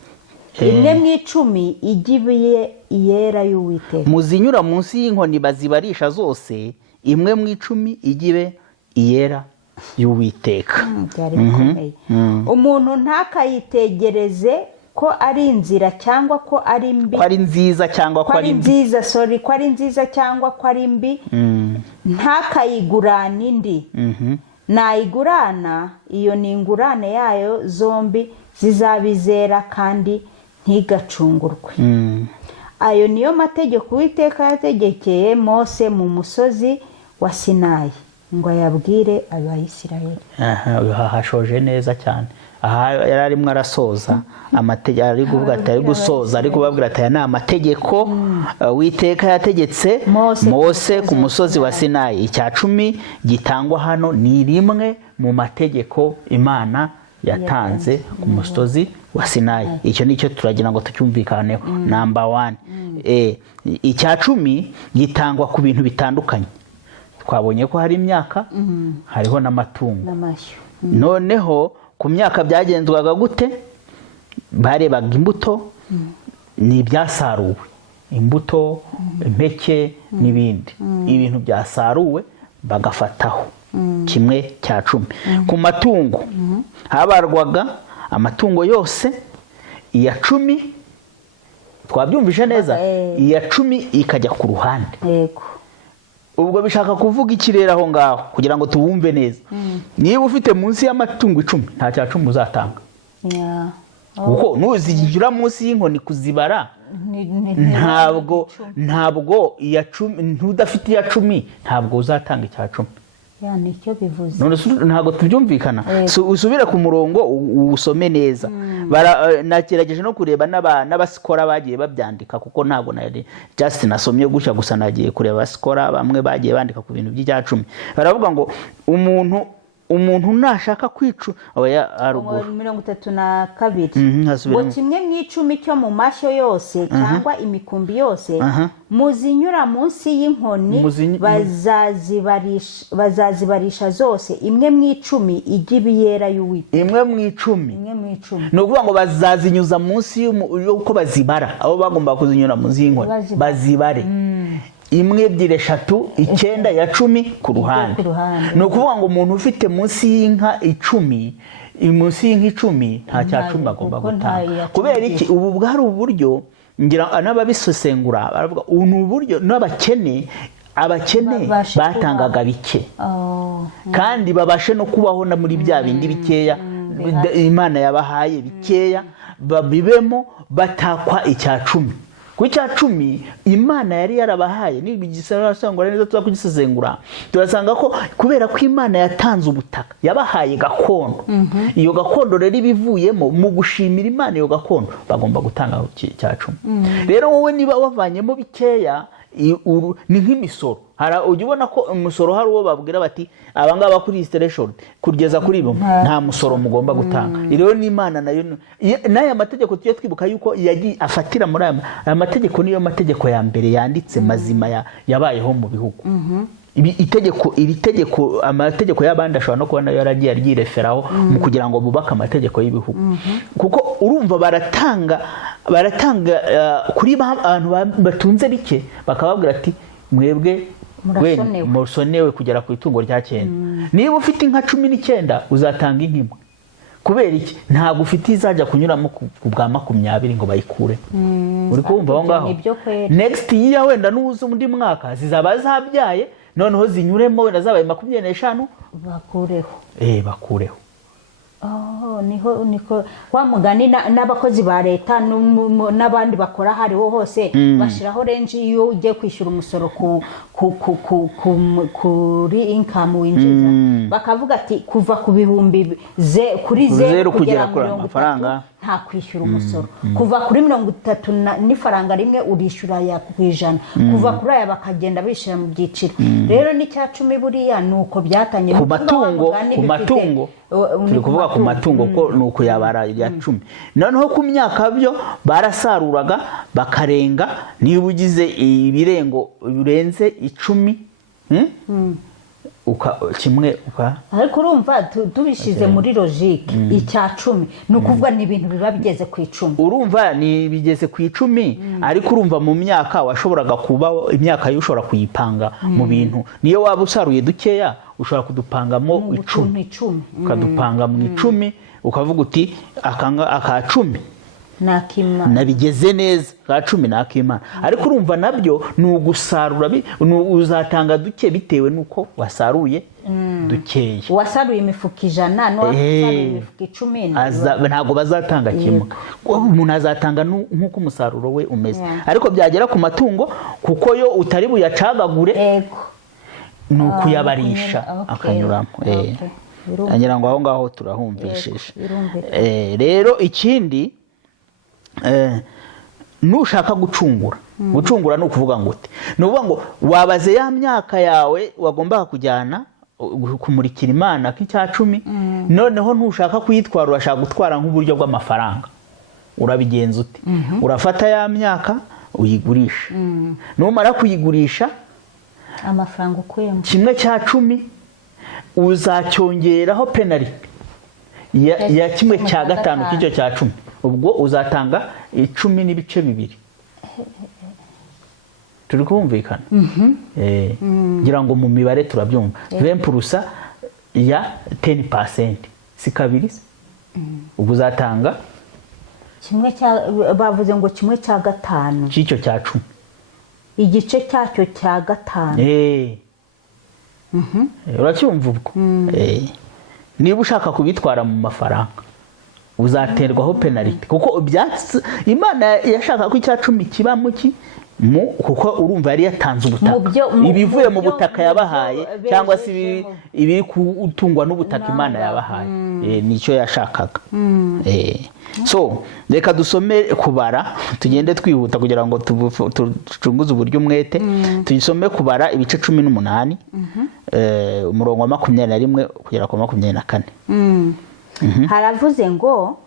Imwe mu icumi igiye iyera y'Uwiteka. Muzinyura munsi y'inkoni bazibarisha zose, imwe mu icumi igibe iyera y'Uwiteka. Byari bikomeye. Umuntu ntakayitegereze ko ari inzira cyangwa ko ari mbi, ko ari nziza cyangwa ko ari mbi, ko ari nziza cyangwa ko ari mbi, ntakayigurane indi. Nayigurana, iyo ni ingurane yayo zombi zizabizera kandi ntigacungurwe. Ayo niyo mategeko Uwiteka yategekeye Mose mu musozi wa Sinayi ngo ayabwire Abayisiraheli. Hashoje neza cyane. Aha yari arimo arasoza amategeko, ari kuvuga ati ari gusoza, ari kubabwira ati aya ni amategeko Uwiteka yategetse Mose ku musozi wa Sinayi. Icya cumi gitangwa hano ni rimwe mu mategeko Imana yatanze ku musozi wa Sinayi. Icyo nicyo turagira ngo tucyumvikaneho. Number 1, icya cumi gitangwa ku bintu bitandukanye. Twabonye ko hari imyaka, hariho n'amatungo. Noneho ku myaka byagenzwaga gute? Barebaga imbuto n'ibyasaruwe, imbuto, impeke n'ibindi. Ibintu byasaruwe bagafataho kimwe cya cumi. Ku matungo habarwaga amatungo yose, iya 10 twabyumvishe neza iya 10 ikajya ku ruhande. yego ubwo bishaka kuvuga ikirere aho ngaho kugira ngo tuwumve neza. niba ufite munsi y'amatungo 10 nta cya 10 uzatanga. kuko nuzigira munsi y'inkoni kuzibara ntabwo iya 10 ntudafite iya 10 ntabwo uzatanga icya 10. nicyo bivuze. none ntabwo tubyumvikana. usubire ku murongo usome neza. Nakerageje no kureba n'abasikora bagiye babyandika kuko ntabwo just nasomye gutya gusa nagiye kureba abasikora bamwe bagiye bandika ku bintu by'icya 10. baravuga ngo umuntu nashaka kwica haruguru 32 ngo kimwe mu 10 cyo mu mashyo yose cyangwa imikumbi yose muzinyura munsi y'inkoni bazazibarisha zose imwe mu 10 ijya ibiyera y'Uwiteka. imwe mu 10 ni ukuvuga ngo bazazinyuza munsi y'uko bazibara abo bagomba kuzinyura munsi y'inkoni bazibare 1, 2, 3, 9 ya 10 ku ruhande. ni ukuvuga ngo umuntu ufite munsi y'inka 10 munsi y'inka 10 nta cya 10 agomba gutanga. kubera iki? ubu bwari uburyo ngira n'ababisesengura baravuga uburyo n'abakene batangaga bike kandi babashe no kubaho na muri bya bindi bikeya Imana yabahaye bikeya babibemo batakwa icya 10. ku cya 10 Imana yari yarabahaye n'ibigisarasangura neza tuzakugisesengura turasanga ko kubera ko Imana yatanze ubutaka yabahaye gakondo. iyo gakondo rero ibivuyemo mu gushimira Imana iyo gakondo bagomba gutanga cya 10. rero wowe niba wavanyemo bikeya ni nk'imisoro. ujya ubona ko umusoro hari uwo babwira bati abangaba kuri installation kugeza kuri bo nta musoro mugomba gutanga. rero n'Imana nayo n'aya mategeko tujye twibuka yuko yagiye afatira muri aya mategeko niyo mategeko ya mbere yanditse mazima yabayeho mu bihugu. iri tegeko amategeko y'abandi ashobora no kuba nayo yaragiye ryireferaho mu kugira ngo bubake amategeko y'ibihugu. kuko urumva baratanga kuri abantu batunze bike bakababwira ati mwebwe murasonewe kugera ku itungo rya 9. niba ufite inka 19 uzatanga inka imwe. kubera iki? ntabwo ufite izajya kunyuramo ku bwa 20 ngo bayikure. uri kumva aho ngaho next year wenda n'uzi undi mwaka zizaba zabyaye noneho zinyuremo wenda zabaye 25 bakureho. niko kwa mugani n'abakozi ba leta n'abandi bakora hariho hose bashiraho range iyo ugiye kwishyura umusoro kuri income winjiza bakavuga ati kuva ku bihumbi kuri 0 kugera ku mafaranga nta kwishyura umusoro. kuva kuri 30 n'ifaranga rimwe urishyura ya kwijana. kuva kuri aya bakagenda bishira mu byiciro. rero ni cya 10 buriya nuko byatanye ku matungo turi kuvuga ku matungo ko nuko yabara ya 10. noneho ku myaka byo barasaruraga bakarenga niba ugize ibirengo birenze 10 kimwe ariko urumva tubishize muri logique icya 10 nukuvuga ni ibintu biba bigeze ku 10. urumva ni bigeze ku 10 ariko urumva mu myaka washoboraga kuba imyaka yushobora kuyipanga mu bintu. niyo waba usaruye dukeya ushobora kudupangamo 10 ukadupanga mu 10 ukavuga uti aka 10 nabigeze neza ka 10 nakimana. ariko urumva nabyo nugusarura uzatanga duke bitewe nuko wasaruye dukeya. wasaruye imifuka 100 no wasaruye imifuka 10 ntago bazatanga kimwe. umuntu azatanga nkuko umusaruro we umeze. ariko byagera ku matungo kuko yo utari buyacagagure nukuyabarisha akanyuramo. angira ngo aho ngaho turahumvishije. rero ikindi nushaka gucungura ni ukuvuga ngo ni ukuvuga ngo wabaze ya myaka yawe wagombaga kujyana kumurikira Imana k'icya 10 noneho ntushaka kuyitwara urashaka gutwara nk'uburyo bw'amafaranga. urabigenza ute? urafata ya myaka uyigurisha. numara kuyigurisha amafaranga ukuyemo kimwe cya 10 uzacyongeraho penalty ya kimwe cya 5 k'icyo cya 10. ubwo uzatanga 10 n'ibice 2. turi kumvikana? ngira ngo mu mibare turabyumva 20% ya 10% si kabiri. ubwo uzatanga bavuze ngo 1/5 cy'icyo cya 10. igice cyacyo cya 5. uracyumva ubwo? Niba ushaka kubitwara mu mafaranga uzaterwaho penalty, kuko Imana yashaka ko icya 10 kiba kuko urumva yari yatanze ubutaka, ibivuye mu butaka yabahaye cyangwa se ibiri kutungwa n'ubutaka Imana yabahaye, nicyo yashakaga. So reka dusome kubara, tugende twihuta kugira ngo tucunguze uburyo umwete. Tuyisome kubara ibice 18, umurongo wa 21 kugera ku 24. Haravuze ngo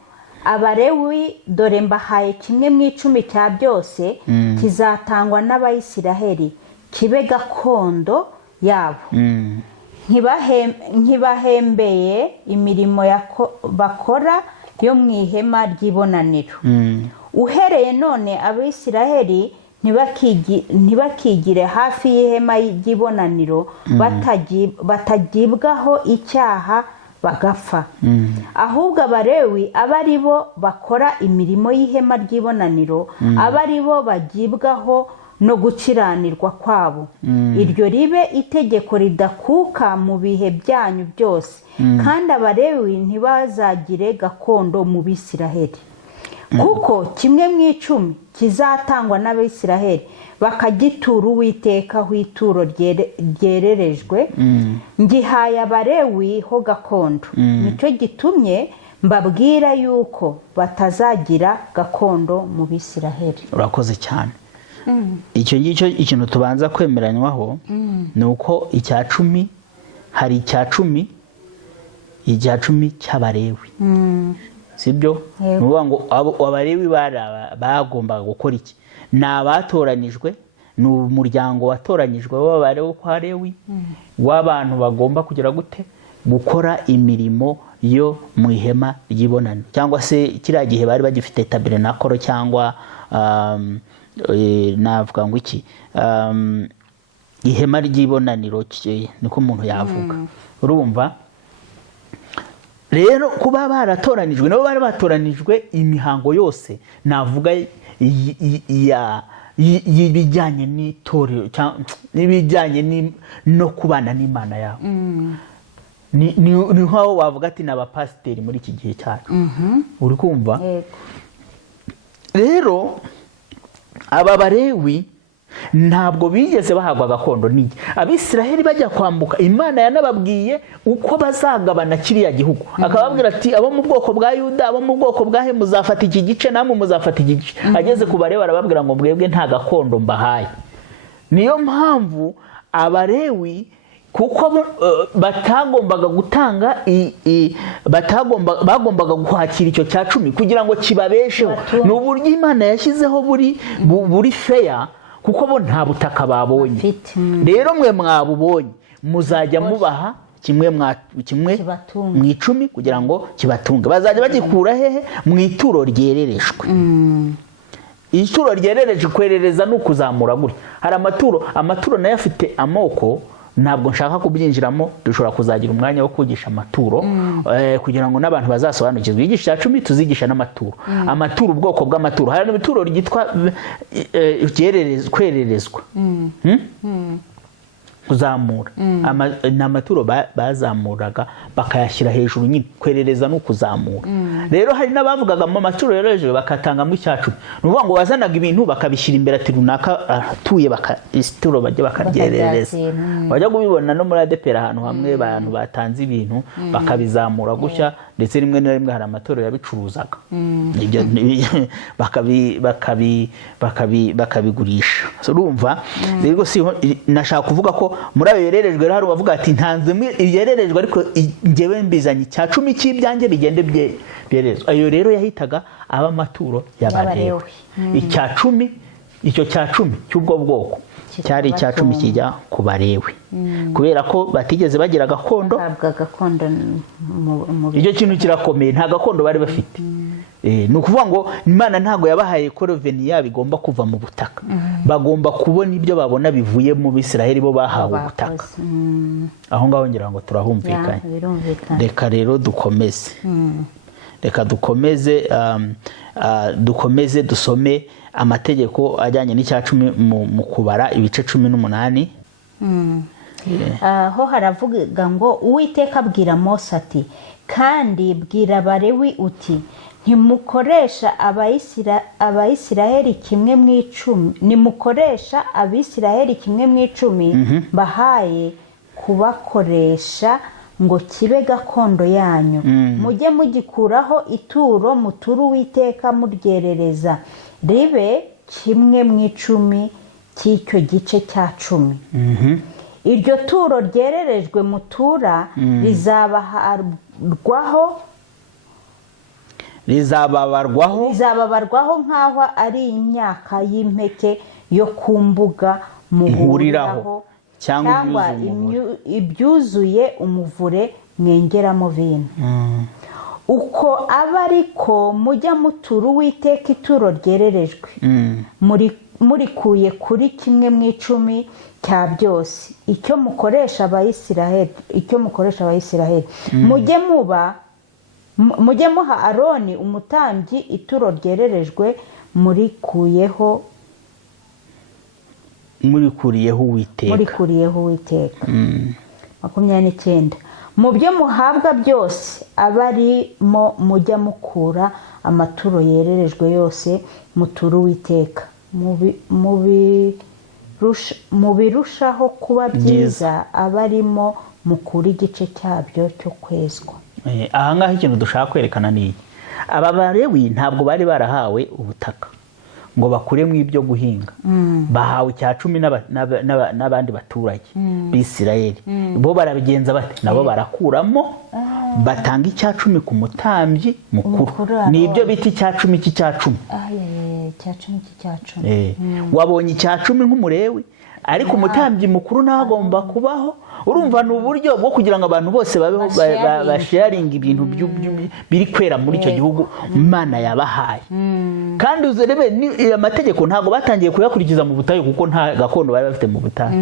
Abalewi dore mbahaye 1/10 cya byose kizatangwa n'Abayisiraheli kibe gakondo yabo. Nkibahembeye imirimo bakora yo mu ihema ry'ibonaniro. Uhereye none Abisiraheli ntibakigire hafi y'ihema ry'ibonaniro batagibwaho icyaha bagapfa. Ahubwo Abalewi aba ari bo bakora imirimo y'ihema ry'ibonaniro, aba ari bo bagibwaho no gukiranirwa kwabo. Iryo ribe itegeko ridakuka mu bihe byanyu byose, kandi Abalewi ntibazagire gakondo mu Bisiraheli. Kuko 1/10 kizatangwa n'Abisiraheli bakagitura Uwiteka ho ituro ryererejwe, ngihaye Abalewi ho gakondo. Nicyo gitumye mbabwira yuko batazagira gakondo mu Bisiraheli. Urakoze cyane. Icyo ngicyo ikintu tubanza kwemeranywaho ni uko icya 10 hari icya 10 cy'Abalewi. Sibyo? Nuvuga ngo Abalewi bagombaga gukora iki? Ni abatoranijwe, ni umuryango watoranyijwe w'Abalewi kwa Lewi, w'abantu bagomba kugira gute? Gukora imirimo yo mu ihema ry'ibonaniro, cyangwa se kiriya gihe bari bagifite tabernacle cyangwa navuga ngo iki, ihema ry'ibonaniro niko umuntu yavuga. Urumva rero kuba baratoranijwe, nabo bari batoranijwe imihango yose navuga y'ibijyanye n'itorero n'ibijyanye no kubana n'Imana yabo. Ni nkaho wavuga ati n'abapasiteri muri iki gihe cyacu. Uri kumva? Rero aba Balewi ntabwo bigeze bahagwa gakondo. Ni Abisiraheli bajya kwambuka, Imana yanababwiye uko bazagabana kiriya gihugu. Akababwira ati abo mu bwoko bwa Yuda, abo mu bwoko bwa muzafata iki gice, namwe muzafata iki gice. Ageze ku Balewi arababwira ngo mwebwe nta gakondo mbahaye. Niyo mpamvu Abalewi kuko batagombaga gutanga bagombaga kwakira icyo cya 10 kugira ngo kibabesheho. N'uburyo Imana yashyizeho buri fair, kuko bo nta butaka babonye. Rero mwe mwabubonye muzajya mubaha kimwe mu 10 kugira ngo kibatunge. Bazajya bagikura hehe? Mu ituro ryererejwe. Ituro ryerereje kwerereza no kuzamura guri. Hari amaturo nayo afite amoko, ntabwo nshaka kubyinjiramo. Dushobora kuzagira umwanya wo kwigisha amaturo kugira ngo n'abantu bazasobanukirwe. Yigisha 10 tuzigisha n'amaturo. Amaturo, ubwoko bw'amaturo, hari n'ibituro ryitwa kwererezwa, kuzamura. N'amaturo bazamuraga bakayashyira hejuru nyine, kwerereza no kuzamura. Rero hari n'abavugaga mu maturo yereje bakatanga mu cya 10. Nuvuga ngo bazanaga ibintu bakabishyira imbere ati runaka atuye bakisturo bajye bakaryerereza. Bajya kubibona no muri ADPR ahantu hamwe abantu batanze ibintu bakabizamura gushya, ndetse rimwe na rimwe hari amaturo yabicuruzaga. Ibyo bakabigurisha. So urumva rero nashaka kuvuga ko muri ayo yererejwe hari bavuga ati ntanze yererejwe, ariko ngewe mbizanye icya 10 cy'ibyanjye bigende byerezwa. Ayo rero yahitaga aba amaturo y'Abalewi. Icya 10, icyo cya 10 cy'ubwo bwoko cyari icya 10 kijya ku Balewi, kubera ko batigeze bagira gakondo. Icyo kintu kirakomeye, nta gakondo bari bafite. Ni ukuvuga ngo Imana ntago yabahaye ko reveni yabo igomba kuva mu butaka. Bagomba kubona ibyo babona bivuye mu Bisiraheli bo bahawe ubutaka. Aho ngaho ngira ngo turahumvikanye. Reka rero dukomeze. dukomeze dusome amategeko ajyanye n'icya cumi mu kubara ibice 18. ho haravuga ngo Uwiteka abwira Mose ati kandi bwira Abalewi uti ntimukoresha Abisiraheli kimwe mu icumi nimukoresha Abisiraheli kimwe mu icumi bahaye kubakoresha ngo kibe gakondo yanyu mujye mugikuraho ituro mutura Uwiteka muryerereza ribe kimwe mu icumi cy'icyo gice cya 10. Iryo turo ryererejwe mutura rizababarwaho nk'aho ari imyaka y'impeke yo ku mbuga muhuriraho cyangwa ibyuzuye umuvure mwengeramo vino. Uko aba ariko mujya mutura Uwiteka ituro ryererejwe murikuye kuri kimwe mu icumi cya byose icyo mukoresha Abisiraheli mujye muha Aroni umutambyi ituro ryererejwe murikuriyeho Uwiteka. 29. Mu byo muhabwa byose abarimo mujya mukura amaturo yererejwe yose mutura Uwiteka mu birushaho kuba byiza abarimo mukura igice cyabyo cyo kwezwa. Aha ngaho ikintu dushaka kwerekana ni aba Balewi ntabwo bari barahawe ubutaka ngo bakuremo ibyo guhinga, bahawe icya 10 n'abandi baturage b'Isirayeli. Bo barabigenza bate? Nabo barakuramo batanga icya 10 ku mutambyi mukuru, nibyo biti icya 10 cy'icya 10. Wabonye icya 10 nk'umurewi, ariko umutambyi mukuru nagomba kubaho. Urumva ni uburyo bwo kugira ngo abantu bose babeho basharinga ibintu biri kwera muri icyo gihugu Imana yabahaye. Kandi uzerebe ni amategeko ntago batangiye kuyakurikiza mu butayu kuko nta gakondo bari bafite mu butayu.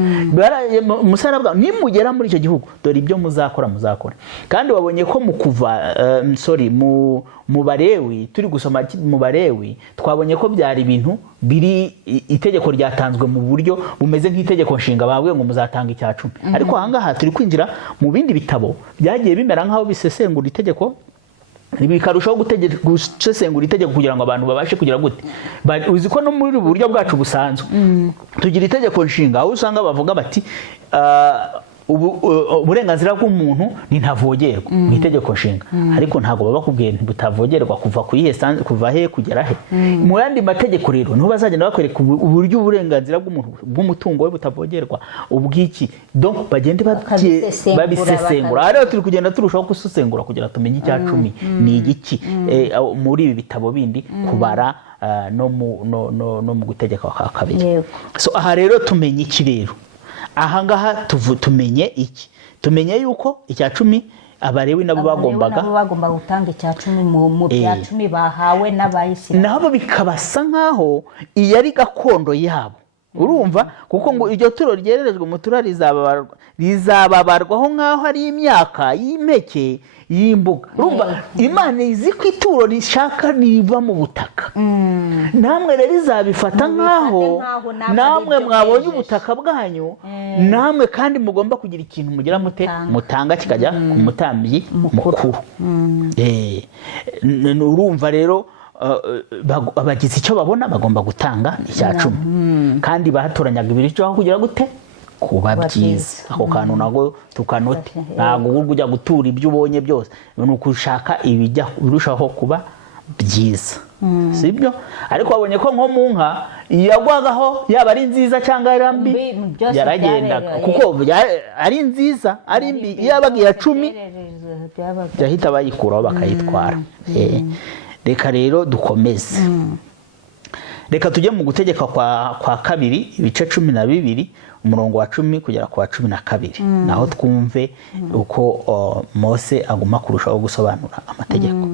Musarabwa nimugera muri icyo gihugu dore ibyo muzakora. Kandi wabonye ko mu kuva mu Balewi, turi gusoma mu Balewi twabonye ko byari ibintu biri itegeko ryatanzwe mu buryo bumeze nk'itegeko nshinga, bavuye ngo muzatanga icya 10. Ariko ahangaha turi kwinjira mu bindi bitabo byagiye bimera nkaho bisesengura itegeko, bikarushaho gusesengura itegeko kugira ngo abantu babashe kugira gute. Uzi ko no muri buryo bwacu busanzwe tugira itegeko nshinga aho usanga bavuga bati uburenganzira bw'umuntu ni ntavogerwa mu itegeko nshinga, ariko ntago baba kubwiye ntibutavogerwa kuva he kugera he. Mu yandi mategeko rero niho bazagenda bakwereka uburyo uburenganzira bw'umutungo we butavogerwa ubwiki, donc bagende babisesengura. Rero turi kugenda turushaho gusesengura kugira tumenye icya 10 ni igiki muri ibi bitabo bindi kubara no mu gutegeka kwa kabiri. So aha rero tumenye iki rero? Ahangaha tumenye iki? Tumenye yuko icya 10 Abalewi nabo bagombaga gutanga icya 10 mu bya 10 bahawe n'Abayisiraheli, nabo bikabasa nkaho iyo ari gakondo yabo. Urumva kuko ngo iryo turo ryererejwe mu tura rizababarwaho nkaho ari imyaka y'impeke y'imbuga. Urumva Imana izi ko ituro rishaka riva mu butaka, namwe rero izabifata nkaho namwe mwabonye ubutaka bwanyu, namwe kandi mugomba kugira ikintu mugira mutanga kikajya ku mutambyi mukuru. Urumva rero abagize icyo babona bagomba gutanga icya 10, kandi batoranyaga ibiryo aho kugira gute kuba byiza. Ako kantu nago tukanote, ntago ujya gutura ibyo ubonye byose, ni ukushaka ibijya birushaho kuba byiza, sibyo? Ariko wabonye ko nko mu nka yagwagaho yaba ari nziza cyangwa ari mbi yaragendaga, kuko ari nziza ari mbi yabaga iya 10 byahita bayikuraho bakayitwara. Reka rero dukomeze, reka tujye mu gutegeka kwa kabiri ibice 12 umurongo wa 10 kugera ku wa 12, naho twumve uko Mose aguma kurushaho gusobanura amategeko.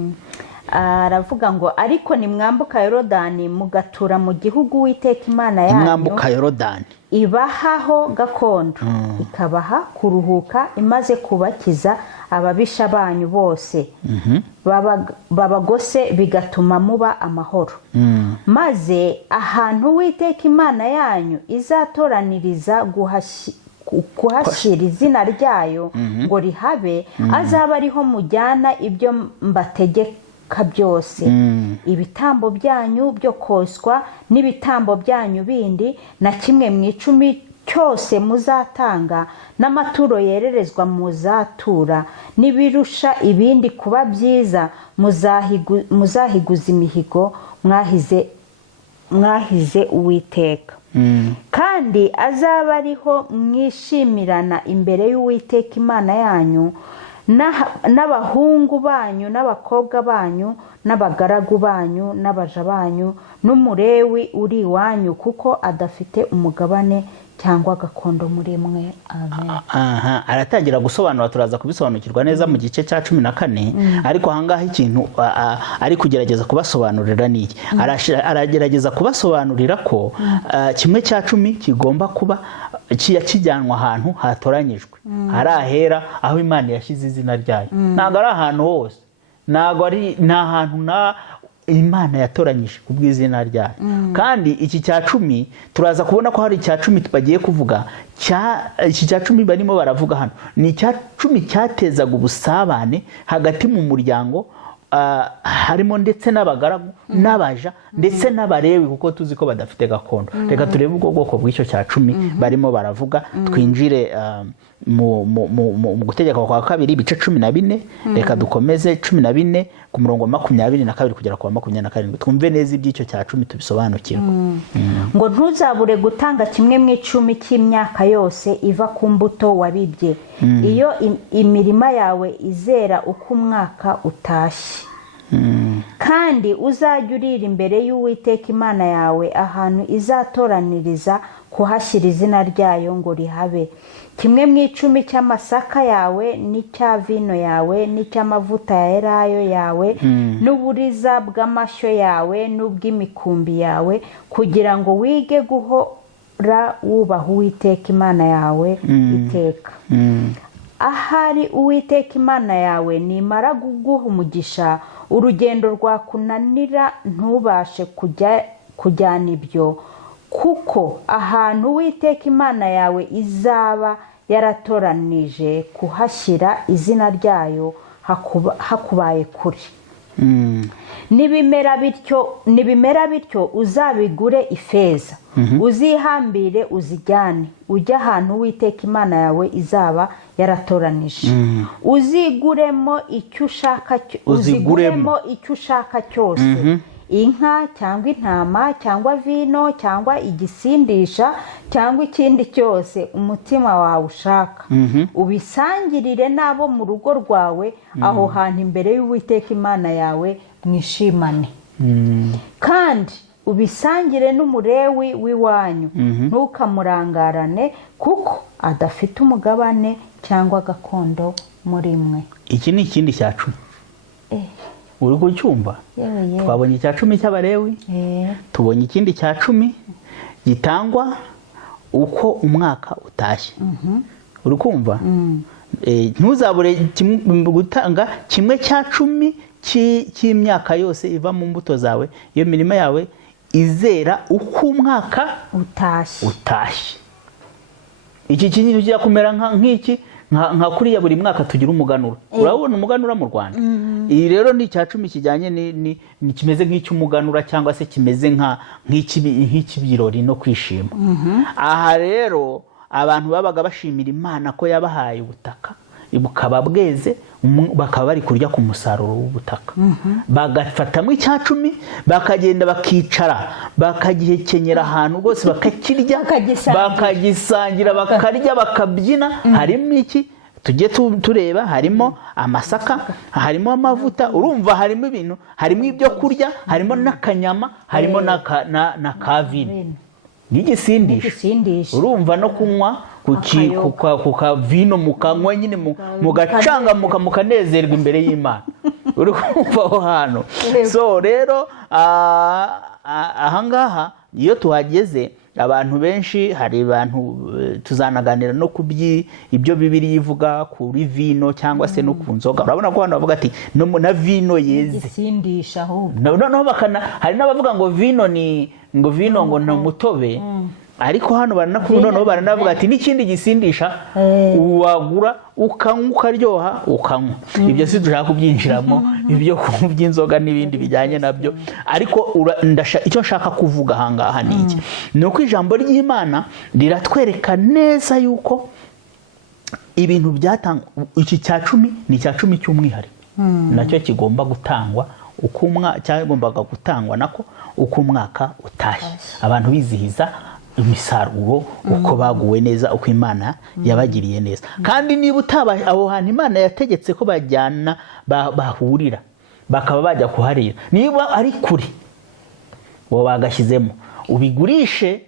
Aravuga ngo ariko nimwambuka Yorodani mugatura mu gihugu Uwiteka Imana yanyu. Mwambuka Yorodani ibahaho gakondo ikabaha kuruhuka imaze kubakiza ababisha banyu bose babagose bigatuma muba amahoro maze ahantu Uwiteka Imana yanyu izatoraniriza kuhashyira izina ryayo ngo rihabe azaba ariho mujyana ibyo mbategeka byose ibitambo byanyu byo koswa n'ibitambo byanyu bindi na kimwe mu 10 cyose muzatanga n'amaturo yererezwa muzatura n'ibirusha ibindi kuba byiza muzahiguza imihigo mwahize Uwiteka kandi azaba ariho mwishimirana imbere y'Uwiteka Imana yanyu n'abahungu banyu n'abakobwa banyu n'abagaragu banyu n'abaja banyu n'umurewi uri iwanyu kuko adafite umugabane cyangwa gakondo muri mwe. Amen. Aratangira gusobanura, turaza kubisobanukirwa neza mu gice cya 14 ariko ahangaha ikintu ari kugerageza kubasobanurira ni iki. Aragerageza kubasobanurira ko kimwe cya 10 kigomba kuba kijyanwa ahantu hatoranyijwe, hari ahera aho Imana yashyize izina ryayo. Ntabwo ari ahantu hose, ntabwo ari ahantu Imana yatoranyije kubw'izina ryayo. Kandi iki cya 10 turaza kubona ko hari icya 10 bagiye kuvuga, iki cya 10 barimo baravuga hano ni icya 10 cyatezaga ubusabane hagati mu muryango, harimo ndetse n'abagaragu n'abaja ndetse n'abarewi kuko tuzi ko badafite gakondo. Reka turebe ubwo bwoko bw'icyo cya 10 barimo baravuga. Twinjire mu gutegeka kwa 2 ibice 14. Reka dukomeze 14 ku murongo 22 kugera ku 27. Twumve neza iby'icyo cya 10 tubisobanukirwa. Ngo ntuzabure gutanga kimwe mu 10 cy'imyaka yose iva ku mbuto wabibye iyo imirima yawe izera uko umwaka utashye. Kandi uzajya urira imbere y'Uwiteka Imana yawe ahantu izatoraniriza kuhashyira izina ryayo ngo rihabe. Kimwe mu 10 cy'amasaka yawe n'icya vino yawe n'icy'amavuta ya elayo yawe n'uburiza bw'amashyo yawe n'ubw'imikumbi yawe, kugira ngo wige guhora wubaha Uwiteka Imana yawe iteka. Ahari Uwiteka Imana yawe nimara kuguha umugisha, urugendo rwakunanira ntubashe kujyana ibyo, kuko ahantu Uwiteka Imana yawe izaba yaratoranije kuhashyira izina ryayo hakubaye kure. Nibimera bityo uzabigure ifeza, uzihambire uzijyane ujya ahantu Uwiteka Imana yawe izaba yaratoranije. Uziguremo icyo ushaka cyose, inka cyangwa intama cyangwa vino cyangwa igisindisha cyangwa ikindi cyose umutima wawe ushaka, ubisangirire n'abo mu rugo rwawe aho hantu imbere y'Uwiteka Imana yawe mwishimane. Kandi ubisangire n'umurewi w'iwanyu, ntukamurangarane kuko adafite umugabane cyangwa gakondo muri mwe. Iki ni ikindi cya 10. Uri kucyumva? Twabonye icya 10 cy'abarewi, tubonye ikindi cya 10 gitangwa uko umwaka utashye. Uri kumva? Ntuzabure gutanga kimwe cya 10 cy'imyaka yose iva mu mbuto zawe, iyo mirima yawe izera uko umwaka utashye. Iki kintu kijya kumera nk'iki, nka kuriya buri mwaka tugira umuganura. Urabona umuganura mu Rwanda? Iyi rero ni icya 10 kijyanye ni kimeze nk'icy'umuganura cyangwa se kimeze nk'ikibirori no kwishima. Aha rero abantu babaga bashimira Imana ko yabahaye ubutaka bukaba bweze, bakaba bari kurya ku musaruro w'ubutaka. Bagafatamo icya 10 bakagenda bakicara bakagihekenyera ahantu rwose bakakirya bakagisangira bakarya bakabyina. Harimo iki tujye tureba, harimo amasaka, harimo amavuta, urumva harimo ibintu, harimo ibyo kurya, harimo n'akanyama, harimo na kavino n'igisindisha. Urumva no kunywa kuka vino mukanywa nyine mugacanga mukanezerwa imbere y'Imana. Uri kumva aho hantu. So rero ahangaha iyo tuhageze abantu benshi, hari abantu tuzanaganira no ku ibyo Bibiliya ivuga kuri vino cyangwa se no ku nzoga. Urabona ko abantu bavuga ati na vino yeze gisindisha ahubwo, noneho hari n'abavuga ngo vino ni umutobe, ariko hano noneho baranavuga ati n'ikindi gisindisha wagura ukanywa ukaryoha ukanywa. Ibyo si dushaka kubyinjiramo, ibyo kunywa by'inzoga n'ibindi bijyanye nabyo, ariko icyo nshaka kuvuga ahangaha ni iki, ni uko ijambo ry'Imana riratwereka neza yuko ibintu byatangwa, iki cya cumi ni icya cumi cy'umwihariko, nacyo kigomba gutangwa cyagombaga gutangwa nako uko umwaka utashye, abantu bizihiza imisaruro uko baguwe neza, uko Imana yabagiriye neza. Kandi niba utabaye aho hantu Imana yategetse ko bajyana bahurira bakaba bajya kuharira, niba ari kuri bo bagashyizemo, ubigurishe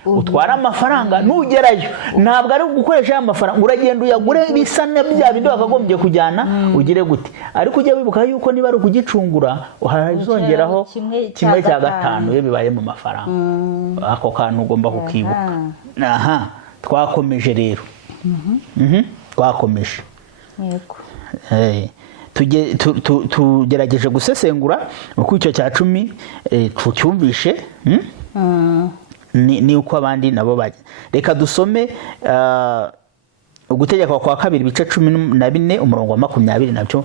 utwara amafaranga, nugerayo ntabwo ari gukoresha aya mafaranga, uragenda uyagure bisa na bya bindi wakagombye kujyana ugire gute, ariko ujye wibuka yuko niba ari ukugicungura uhazongeraho 1/5 iyo bibaye mu mafaranga. Ako kantu ugomba kukibuka. Aha, twakomeje rero. Twakomeje. Yego. Tugerageje gusesengura uko icyo cya cumi tucyumvishe. Ni uko abandi nabo bajya. Reka dusome Gutegeka kwa 2 ibice 14 umurongo wa 20 nabyo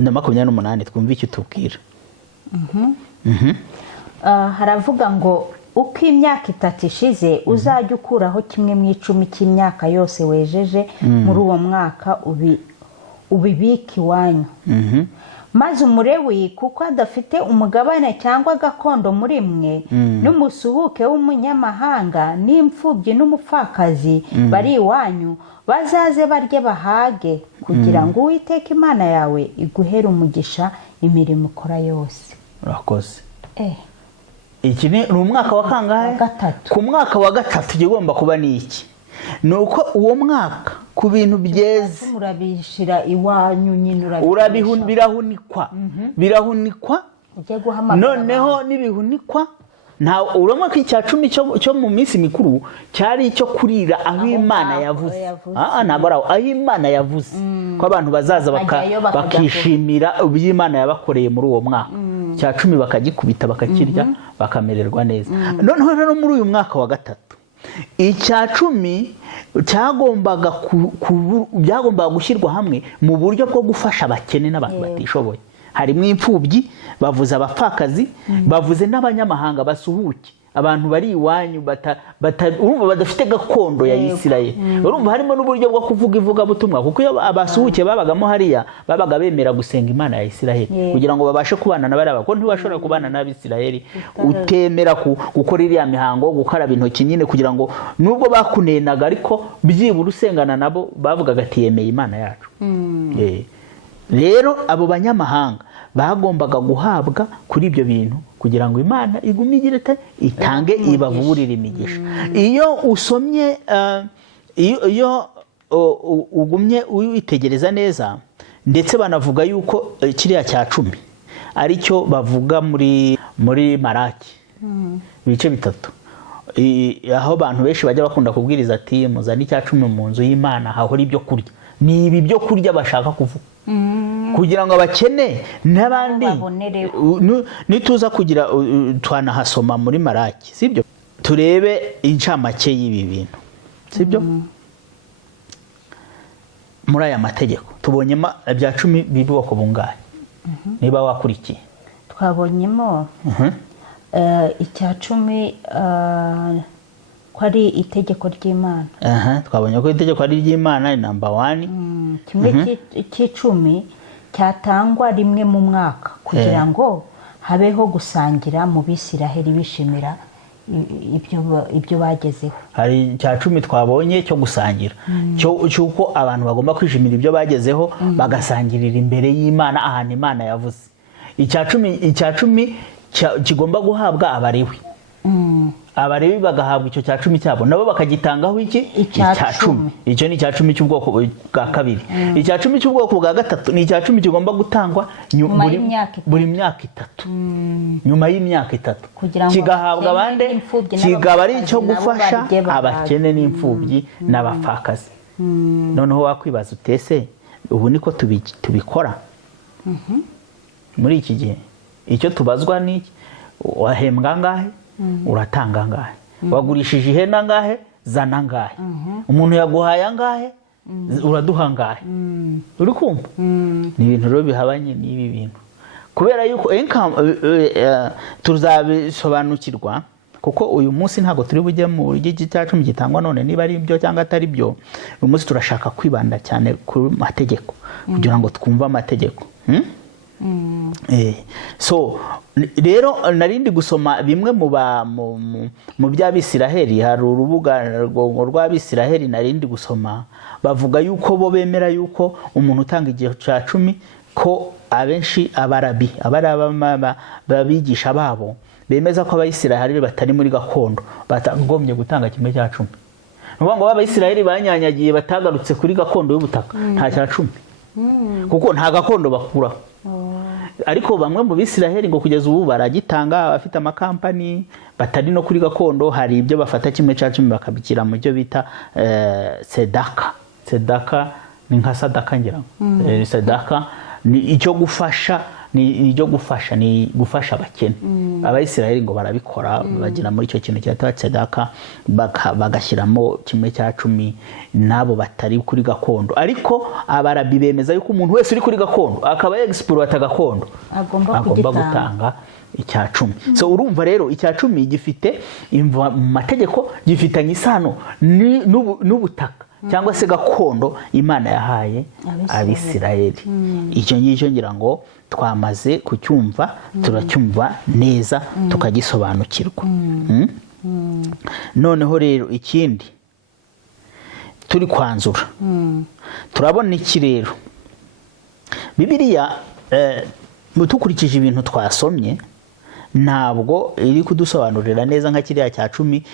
na 28 twumva icyo tubwira. Haravuga ngo uko imyaka 3 ishize uzajya ukuraho 1/10 cy'imyaka yose wejeje muri uwo mwaka ubibiki wanyu. Maze umurewi kuko adafite umugabane cyangwa gakondo muri mwe, n'umusuhuke w'umunyamahanga n'imfubyi n'umupfakazi bari iwanyu bazaze barye bahage, kugira ngo Uwiteka Imana yawe iguhere umugisha imirimo ukora yose. Urakoze. Iki ni umwaka wa kangahe? Ku mwaka wa 3 kigomba kuba ni iki? Nuko uwo mwaka ku bintu byeze murabishira iwanyu nyine birahunikwa noneho nibihunikwa nta uramo ko icya 10 cyo mu minsi mikuru cyari icyo kurira aho Imana yavuze. Ntabwo aho Imana yavuze ko abantu bazaza bakishimira iby'Imana yabakoreye muri uwo mwaka. Cya 10 bakagikubita bakakirya bakamererwa neza. Noneho rero muri uyu mwaka wa 3 icya 10 byagombaga gushyirwa hamwe mu buryo bwo gufasha abakene n'abantu batishoboye. Harimo imfubyi, bavuze abapfakazi, bavuze n'abanyamahanga basuhuke, abantu bari iwanyu urumva badafite gakondo ya Isirayeli. Urumva harimo n'uburyo bwo kuvuga ivugabutumwa, kuko iyo abasuhuke babagamo hariya babaga bemera gusenga Imana ya Isirayeli kugira ngo babashe kubana n'abari ko ntibashobora kubana n'Abisirayeli utemera gukora iriya mihango, gukaraba intoki nyine, kugira ngo nubwo bakunenaga ariko byibura usengana nabo bavugaga ati yemeye Imana yacu. Rero abo banyamahanga bagombaga guhabwa kuri ibyo bintu kugira ngo Imana igumigire itange ibaburire imigisha. Iyo usomye iyo ugumye uyitegereza neza, ndetse banavuga yuko kiriya cya 10 ari cyo bavuga muri Maraki ibice 3, aho abantu benshi bajya bakunda kubwiriza ati muzane icya 10 mu nzu y'Imana hahora ibyo kurya. Ni ibi byo kurya bashaka kuvuga kugira ngo abakene n'abandi nituza kugira twanahasoma muri Maraki, sibyo? Turebe incamake y'ibi bintu, sibyo? Muri aya mategeko tubonyemo ibya 10 biboko bungahe? Niba wakurikiye twabonyemo icya 10 ko ari itegeko ry'Imana. Twabonye ko itegeko ari ry'Imana ni number 1. Kimwe cy'icumi cyatangwa rimwe mu mwaka kugira ngo habeho gusangira mu Bisiraheli bishimira ibyo bagezeho. Hari cya 10 twabonye cyo gusangira, cyuko abantu bagomba kwishimira ibyo bagezeho bagasangirira imbere y'Imana ahantu Imana yavuze. Icya 10 kigomba guhabwa abariwe. Abalewi bagahabwa icyo cya cumi cyabo nabo bakagitangaho iki Icya cumi. icyo ni icya cumi cy'ubwoko bwa kabiri. Icya cumi cy'ubwoko bwa gatatu ni icya cumi kigomba gutangwa buri myaka itatu. Nyuma y'imyaka itatu kigahabwa abandi, kigaba ari icyo gufasha abakene n'imfubyi n'abapfakazi. Noneho wakwibaza utese ubu niko tubikora muri iki gihe? Icyo tubazwa ni iki? Wahembwa angahe? Uratanga angahe? Wagurishije ihene angahe? Zana angahe? Umuntu yaguhaye angahe? Uraduha angahe? Uri kumva? Ni ibintu rero bihabanye n'ibi bintu, kubera yuko tuzabisobanukirwa, kuko uyu munsi ntabwo turi bujye mu giti cya cumi gitangwa none niba ari byo cyangwa atari byo. Uyu munsi turashaka kwibanda cyane ku mategeko kugira ngo twumve amategeko. So rero narindi gusoma bimwe mu by'Abisiraheli. Hari urubuga rw'Abisiraheli narindi gusoma, bavuga yuko bo bemera yuko umuntu utanga igihe cya cumi, ko abenshi abarabi babigisha babo bemeza ko Abayisiraheli batari muri gakondo batagombye gutanga kimwe cya cumi. Nuvuga ngo Abayisiraheli banyanyagiye batagarutse kuri gakondo y'ubutaka nta cya cumi, kuko nta gakondo bakuraho. Ariko bamwe mu Bisiraheli ngo kugeza ubu baragitanga, abafite amakampani batari no kuri gakondo, hari ibyo bafata kimwe cya cumi bakabikira mu byo bita sedaka. Sedaka ni nka sadaka ngira ngo. Sedaka ni icyo gufasha, ni gufasha abakene. Abayisiraheli ngo barabikora, bagira muri icyo kintu cyitwa sedaka, bagashyiramo kimwe cya cumi nabo batari kuri gakondo. Ariko abarabi bemeza yuko umuntu wese uri kuri gakondo akaba exploiter gakondo agomba gutanga icya cumi. So urumva rero icya cumi gifite mu mategeko, gifitanye isano n'ubutaka cyangwa se gakondo Imana yahaye Abisiraheli. Icyo ngicyo ngira ngo twamaze kucyumva, turacyumva neza, tukagisobanukirwa. Noneho rero ikindi turi kwanzura, turabona iki rero? Bibiliya mutukurikije ibintu twasomye ntabwo iri kudusobanurira neza nka kiriya cya cumi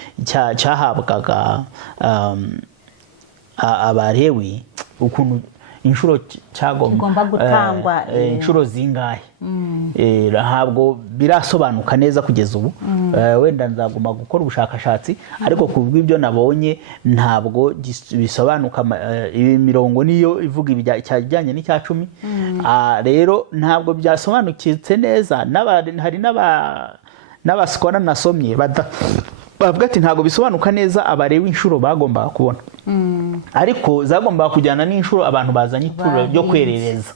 cyahabwaga Abalewi, ukuntu inshuro cyagomba gutangwa, inshuro zingahe. Ntabwo birasobanuka neza kugeza ubu. Wenda nzaguma gukora ubushakashatsi, ariko kubw'ibyo nabonye ntabwo bisobanuka. Imirongo niyo ivuga icyajyanye n'icya cumi. Rero ntabwo byasobanukitse neza. Hari n'abasikora nasomye bavuga ati ntabwo bisobanuka neza Abalewi inshuro bagombaga kubona, ariko zagombaga kujyana n'inshuro abantu bazanye ituro ryo kwerereza.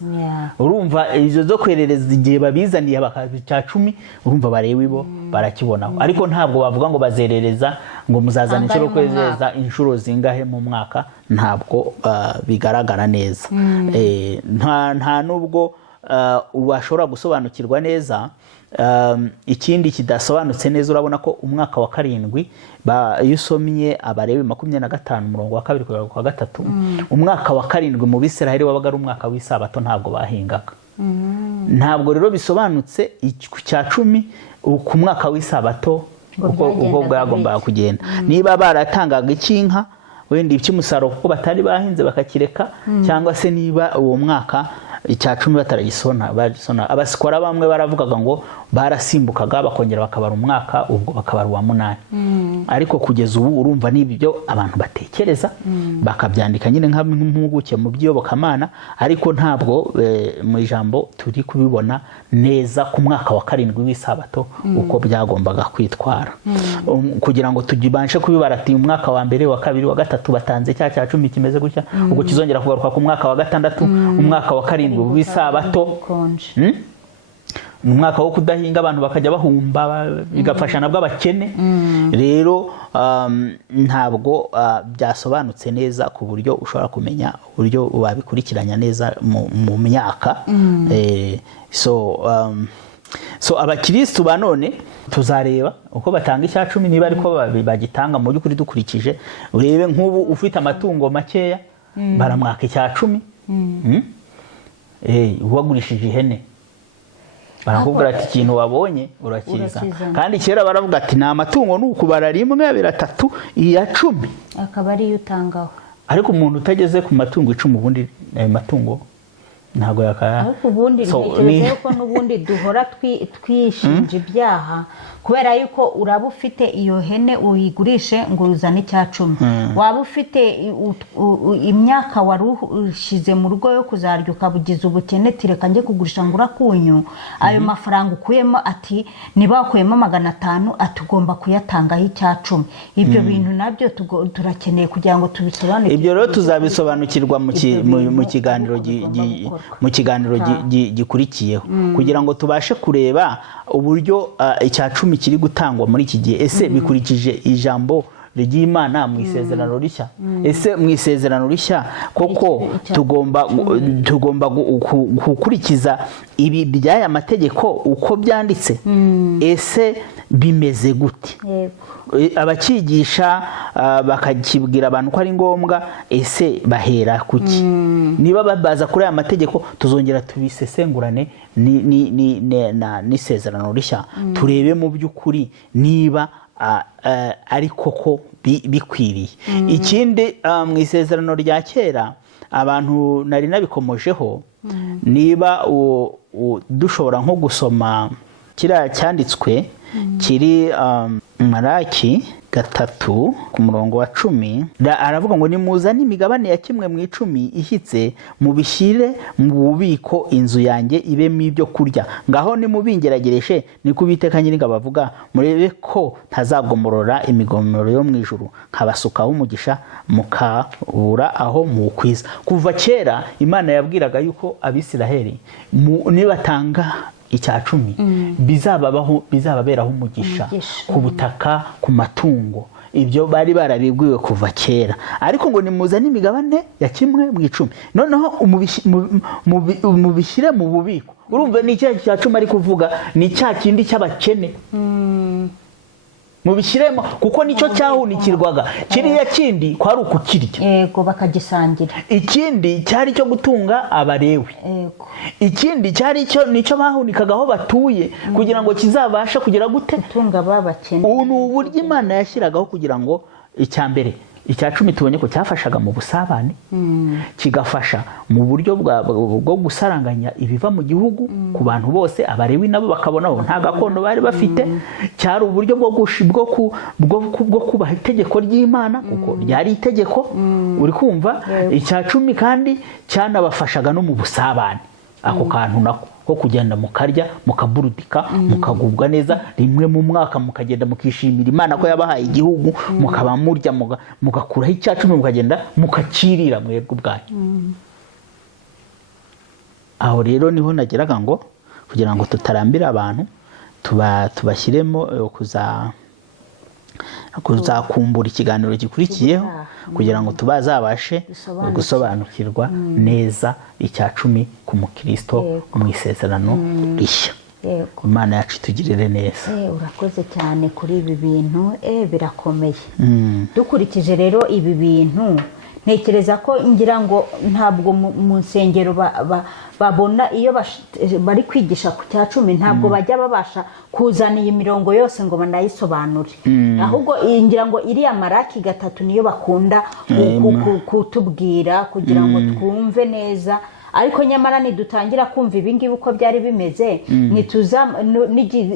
Urumva izo zo kwerereza igihe babizaniye cya cumi, urumva Abalewi bo barakibonaho. Ariko ntabwo bavuga ngo bazerereza ngo muzazana inshuro kwerereza inshuro zingahe mu mwaka, ntabwo bigaragara neza. Nta nubwo washobora gusobanukirwa neza. Ikindi kidasobanutse neza, urabona ko umwaka wa karindwi iyo usomye Abalewi 25 umurongo wa 2 kugera ku 3, umwaka wa karindwi mu Bisiraheli wabaga ari umwaka w'isabato, ntabwo bahingaga. Ntabwo rero bisobanutse icya cumi ku mwaka w'isabato uko bwagombaga kugenda. Niba baratangaga icy'inka wenda icy'umusaruro kuko batari bahinze bakakireka, cyangwa se niba uwo mwaka icya cumi bataragisona. Abasikora bamwe baravugaga ngo barasimbukaga bakongera bakabara umwaka, ubwo bakabara uwa 8. Ariko kugeza ubu urumva n'ibyo abantu batekereza, bakabyandika nyine nk'impuguke mu by'iyobokamana, ariko ntabwo mu ijambo turi kubibona neza ku mwaka wa karindwi w'isabato uko byagombaga kwitwara. Kugira ngo tugibashe kubibara ati umwaka wa mbere, wa kabiri, wa gatatu batanze cya cumi kimeze gutya, ubwo kizongera kugaruka ku mwaka wa gatandatu, umwaka wa karindwi w'isabato, umwaka wo kudahinga abantu bakajya bahumba, bigafasha nabwo abakene. Rero ntabwo byasobanutse neza ku buryo ushobora kumenya uburyo wabikurikiranya neza mu myaka. So abakristo ba none tuzareba uko batanga icya cumi, niba ariko bagitanga mu by'ukuri dukurikije. Urebe nk'ubu ufite amatungo makeya baramwaka icya cumi, wagurishije ihene barakubwira ati ikintu wabonye urakiza. Kandi kera baravuga ati nta matungo n'ukubara 1 2 3 iya 10 akaba ari utangaho. Ariko umuntu utageze ku matungo 10 ubundi ayo matungo ntago yakaya. Ariko ubundi ntekereza ko n'ubundi duhora twishinja ibyaha kubera yuko uraba ufite iyo hene uyigurishe ngo uzane icya 10. Waba ufite imyaka wari ushize mu rugo yo kuzarya ukabugiza ubukene tireka njye kugurisha ngo urakunyu ayo mafaranga ukuyemo ati niba wakuyemo 500 atugomba kuyatangaho icya 10. Ibyo bintu nabyo turakeneye kugira ngo tubisobanukirwe. Ibyo rero tuzabisobanukirwa mu kiganiro gikurikiyeho kugira ngo tubashe kureba uburyo icya 10 kiri gutangwa muri iki gihe. Ese bikurikije ijambo ry'Imana mu isezerano rishya? Ese mu isezerano rishya koko tugomba gukurikiza ibi by'aya mategeko uko byanditse? Ese bimeze gute? Abakigisha bakakibwira abantu ko ari ngombwa, ese bahera kuki? Niba babaza kuri aya mategeko tuzongera tubisesengurane n'isezerano rishya turebe mu by'ukuri niba ari koko bikwiriye. Ikindi mu isezerano rya kera abantu nari nabikomojeho, niba dushobora nko gusoma kiriya cyanditswe kiri Malaki 3 ku murongo wa 10 aravuga ngo nimuzane imigabane ya 1/10 ihitse mubishyire mu bubiko inzu yanjye ibemo ibyo kurya, ngaho nimubingeragereshe niko Uwiteka Nyiringabo avuga, murebe ko ntazagomorora imigomero yo mu ijuru nkabasukaho umugisha mukabura aho mukwiza. Kuva kera Imana yabwiraga yuko Abisiraheli nibatanga icya 10 bizababeraho umugisha ku butaka, ku matungo. Ibyo bari barabibwiwe kuva kera. Ariko ngo nimuzane imigabane ya 1/10 noneho mubishyire mu bubiko. Urumva ni icya 10 ari kuvuga ni cya kindi cy'abakene. Mubishyiremo kuko nicyo cyahunikirwaga. Kiriya kindi kwari ukukirya, yego, bakagisangira. Ikindi cyari cyo gutunga Abalewi, yego. Ikindi cyari nicyo bahunikaga aho batuye kugira ngo kizabasha kugira gute gutunga babakene. Ubu ni uburyo Imana yashyiragaho kugira ngo icya mbere icya 10 tubonye ko cyafashaga mu busabane, kigafasha mu buryo bwo gusaranganya ibiva mu gihugu ku bantu bose. Abalewi nabo bakabona nta gakondo bari bafite. Cyari uburyo bwo kubaha itegeko ry'Imana kuko ryari itegeko, uri kumva. Icya 10 kandi cyanabafashaga no mu busabane, ako kantu nako ko kugenda mukarya mukaburudika mukagubwa neza rimwe mu mwaka, mukagenda mukishimira Imana ko yabahaye igihugu, mukaba murya mugakuraho icya 10 mukagenda mukakirira mwebwe ubwanyu. Aho rero niho nageraga ngo kugira ngo tutarambira abantu tubashyiremo kuzakumbura ikiganiro gikurikiyeho kugira ngo tubazabashe gusobanukirwa neza icya 10 ku mukristo mu isezerano rishya. Imana yacu tugirire neza. Urakoze cyane kuri ibi bintu, birakomeye. Dukurikije rero ibi bintu ntekereza ko ngira ngo ntabwo mu nsengero babona iyo bari kwigisha ku cya 10 ntabwo bajya babasha kuzana iyi mirongo yose ngo banayisobanure. Ahubwo ngira ngo iriya Malaki 3 niyo bakunda kutubwira kugira ngo twumve neza. Ariko nyamara nidutangira kumva ibingibi uko byari bimeze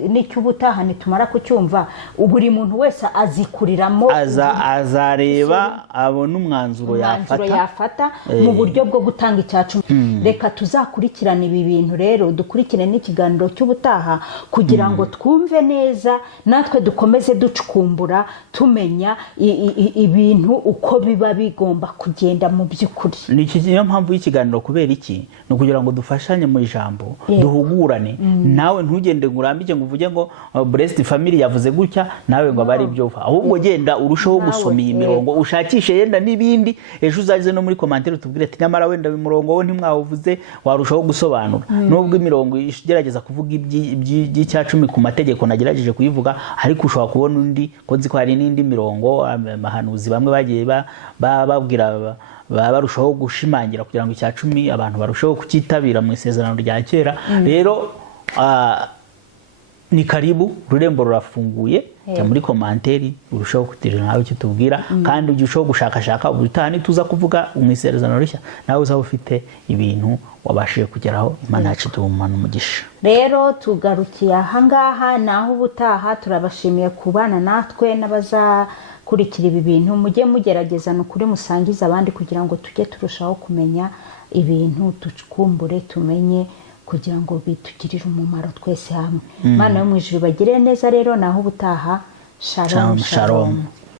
n'icyubutaha nitumara kucyumva buri muntu wese azikuriramo, azareba abona umwanzuro yafata mu buryo bwo gutanga icya 10. Reka tuzakurikirana ibi bintu rero, dukurikire n'ikiganiro cy'ubutaha kugira ngo twumve neza, natwe dukomeze ducukumbura tumenya ibintu uko biba bigomba kugenda mu by'ukuri. Niyo mpamvu y'ikiganiro kubera iki ni ukugira ngo dufashanye mu ijambo, duhugurane. Nawe ntugende ngo urambike ngo uvuge ngo Blessed Family yavuze gutya nawe ngo abari byo, ahubwo genda urushaho gusoma iyi mirongo, ushakishe yenda n'ibindi. Ejo uzaze no muri commentaire tubwire ati nyamara wenda imirongo wo ntimwawuvuze, warushaho gusobanura. Nubwo imirongo igerageza kuvuga iby'icya 10 ku mategeko nagerageje kuyivuga, ariko ushobora kubona undi ko nzi ko hari n'indi mirongo amahanuzi bamwe bagiye babwira barushaho gushimangira kugira ngo icya 10 abantu barushaho kukitabira mu isezerano rya kera. Rero ni karibu, ururembo rurafunguye. Jya muri komanteri urushaho kugira nawe icyo tubwira, kandi ujye ushaho gushakashaka ubutaha nituza kuvuga umwiserezano rishya nawe uzaba ufite ibintu wabashije kugeraho. Imana yacu tubumana umugisha. Rero tugarukiye ahangaha, naho ubutaha turabashimiye kubana natwe n'abazakurikira ibi bintu. Mujye mugerageza n'ukuri musangiza abandi kugira ngo tujye turushaho kumenya ibintu, tukumbure tumenye, kugira ngo bitugirire umumaro twese hamwe. Imana yo mu ijuru bagire neza. Rero naho ubutaha. Shalom, shalom.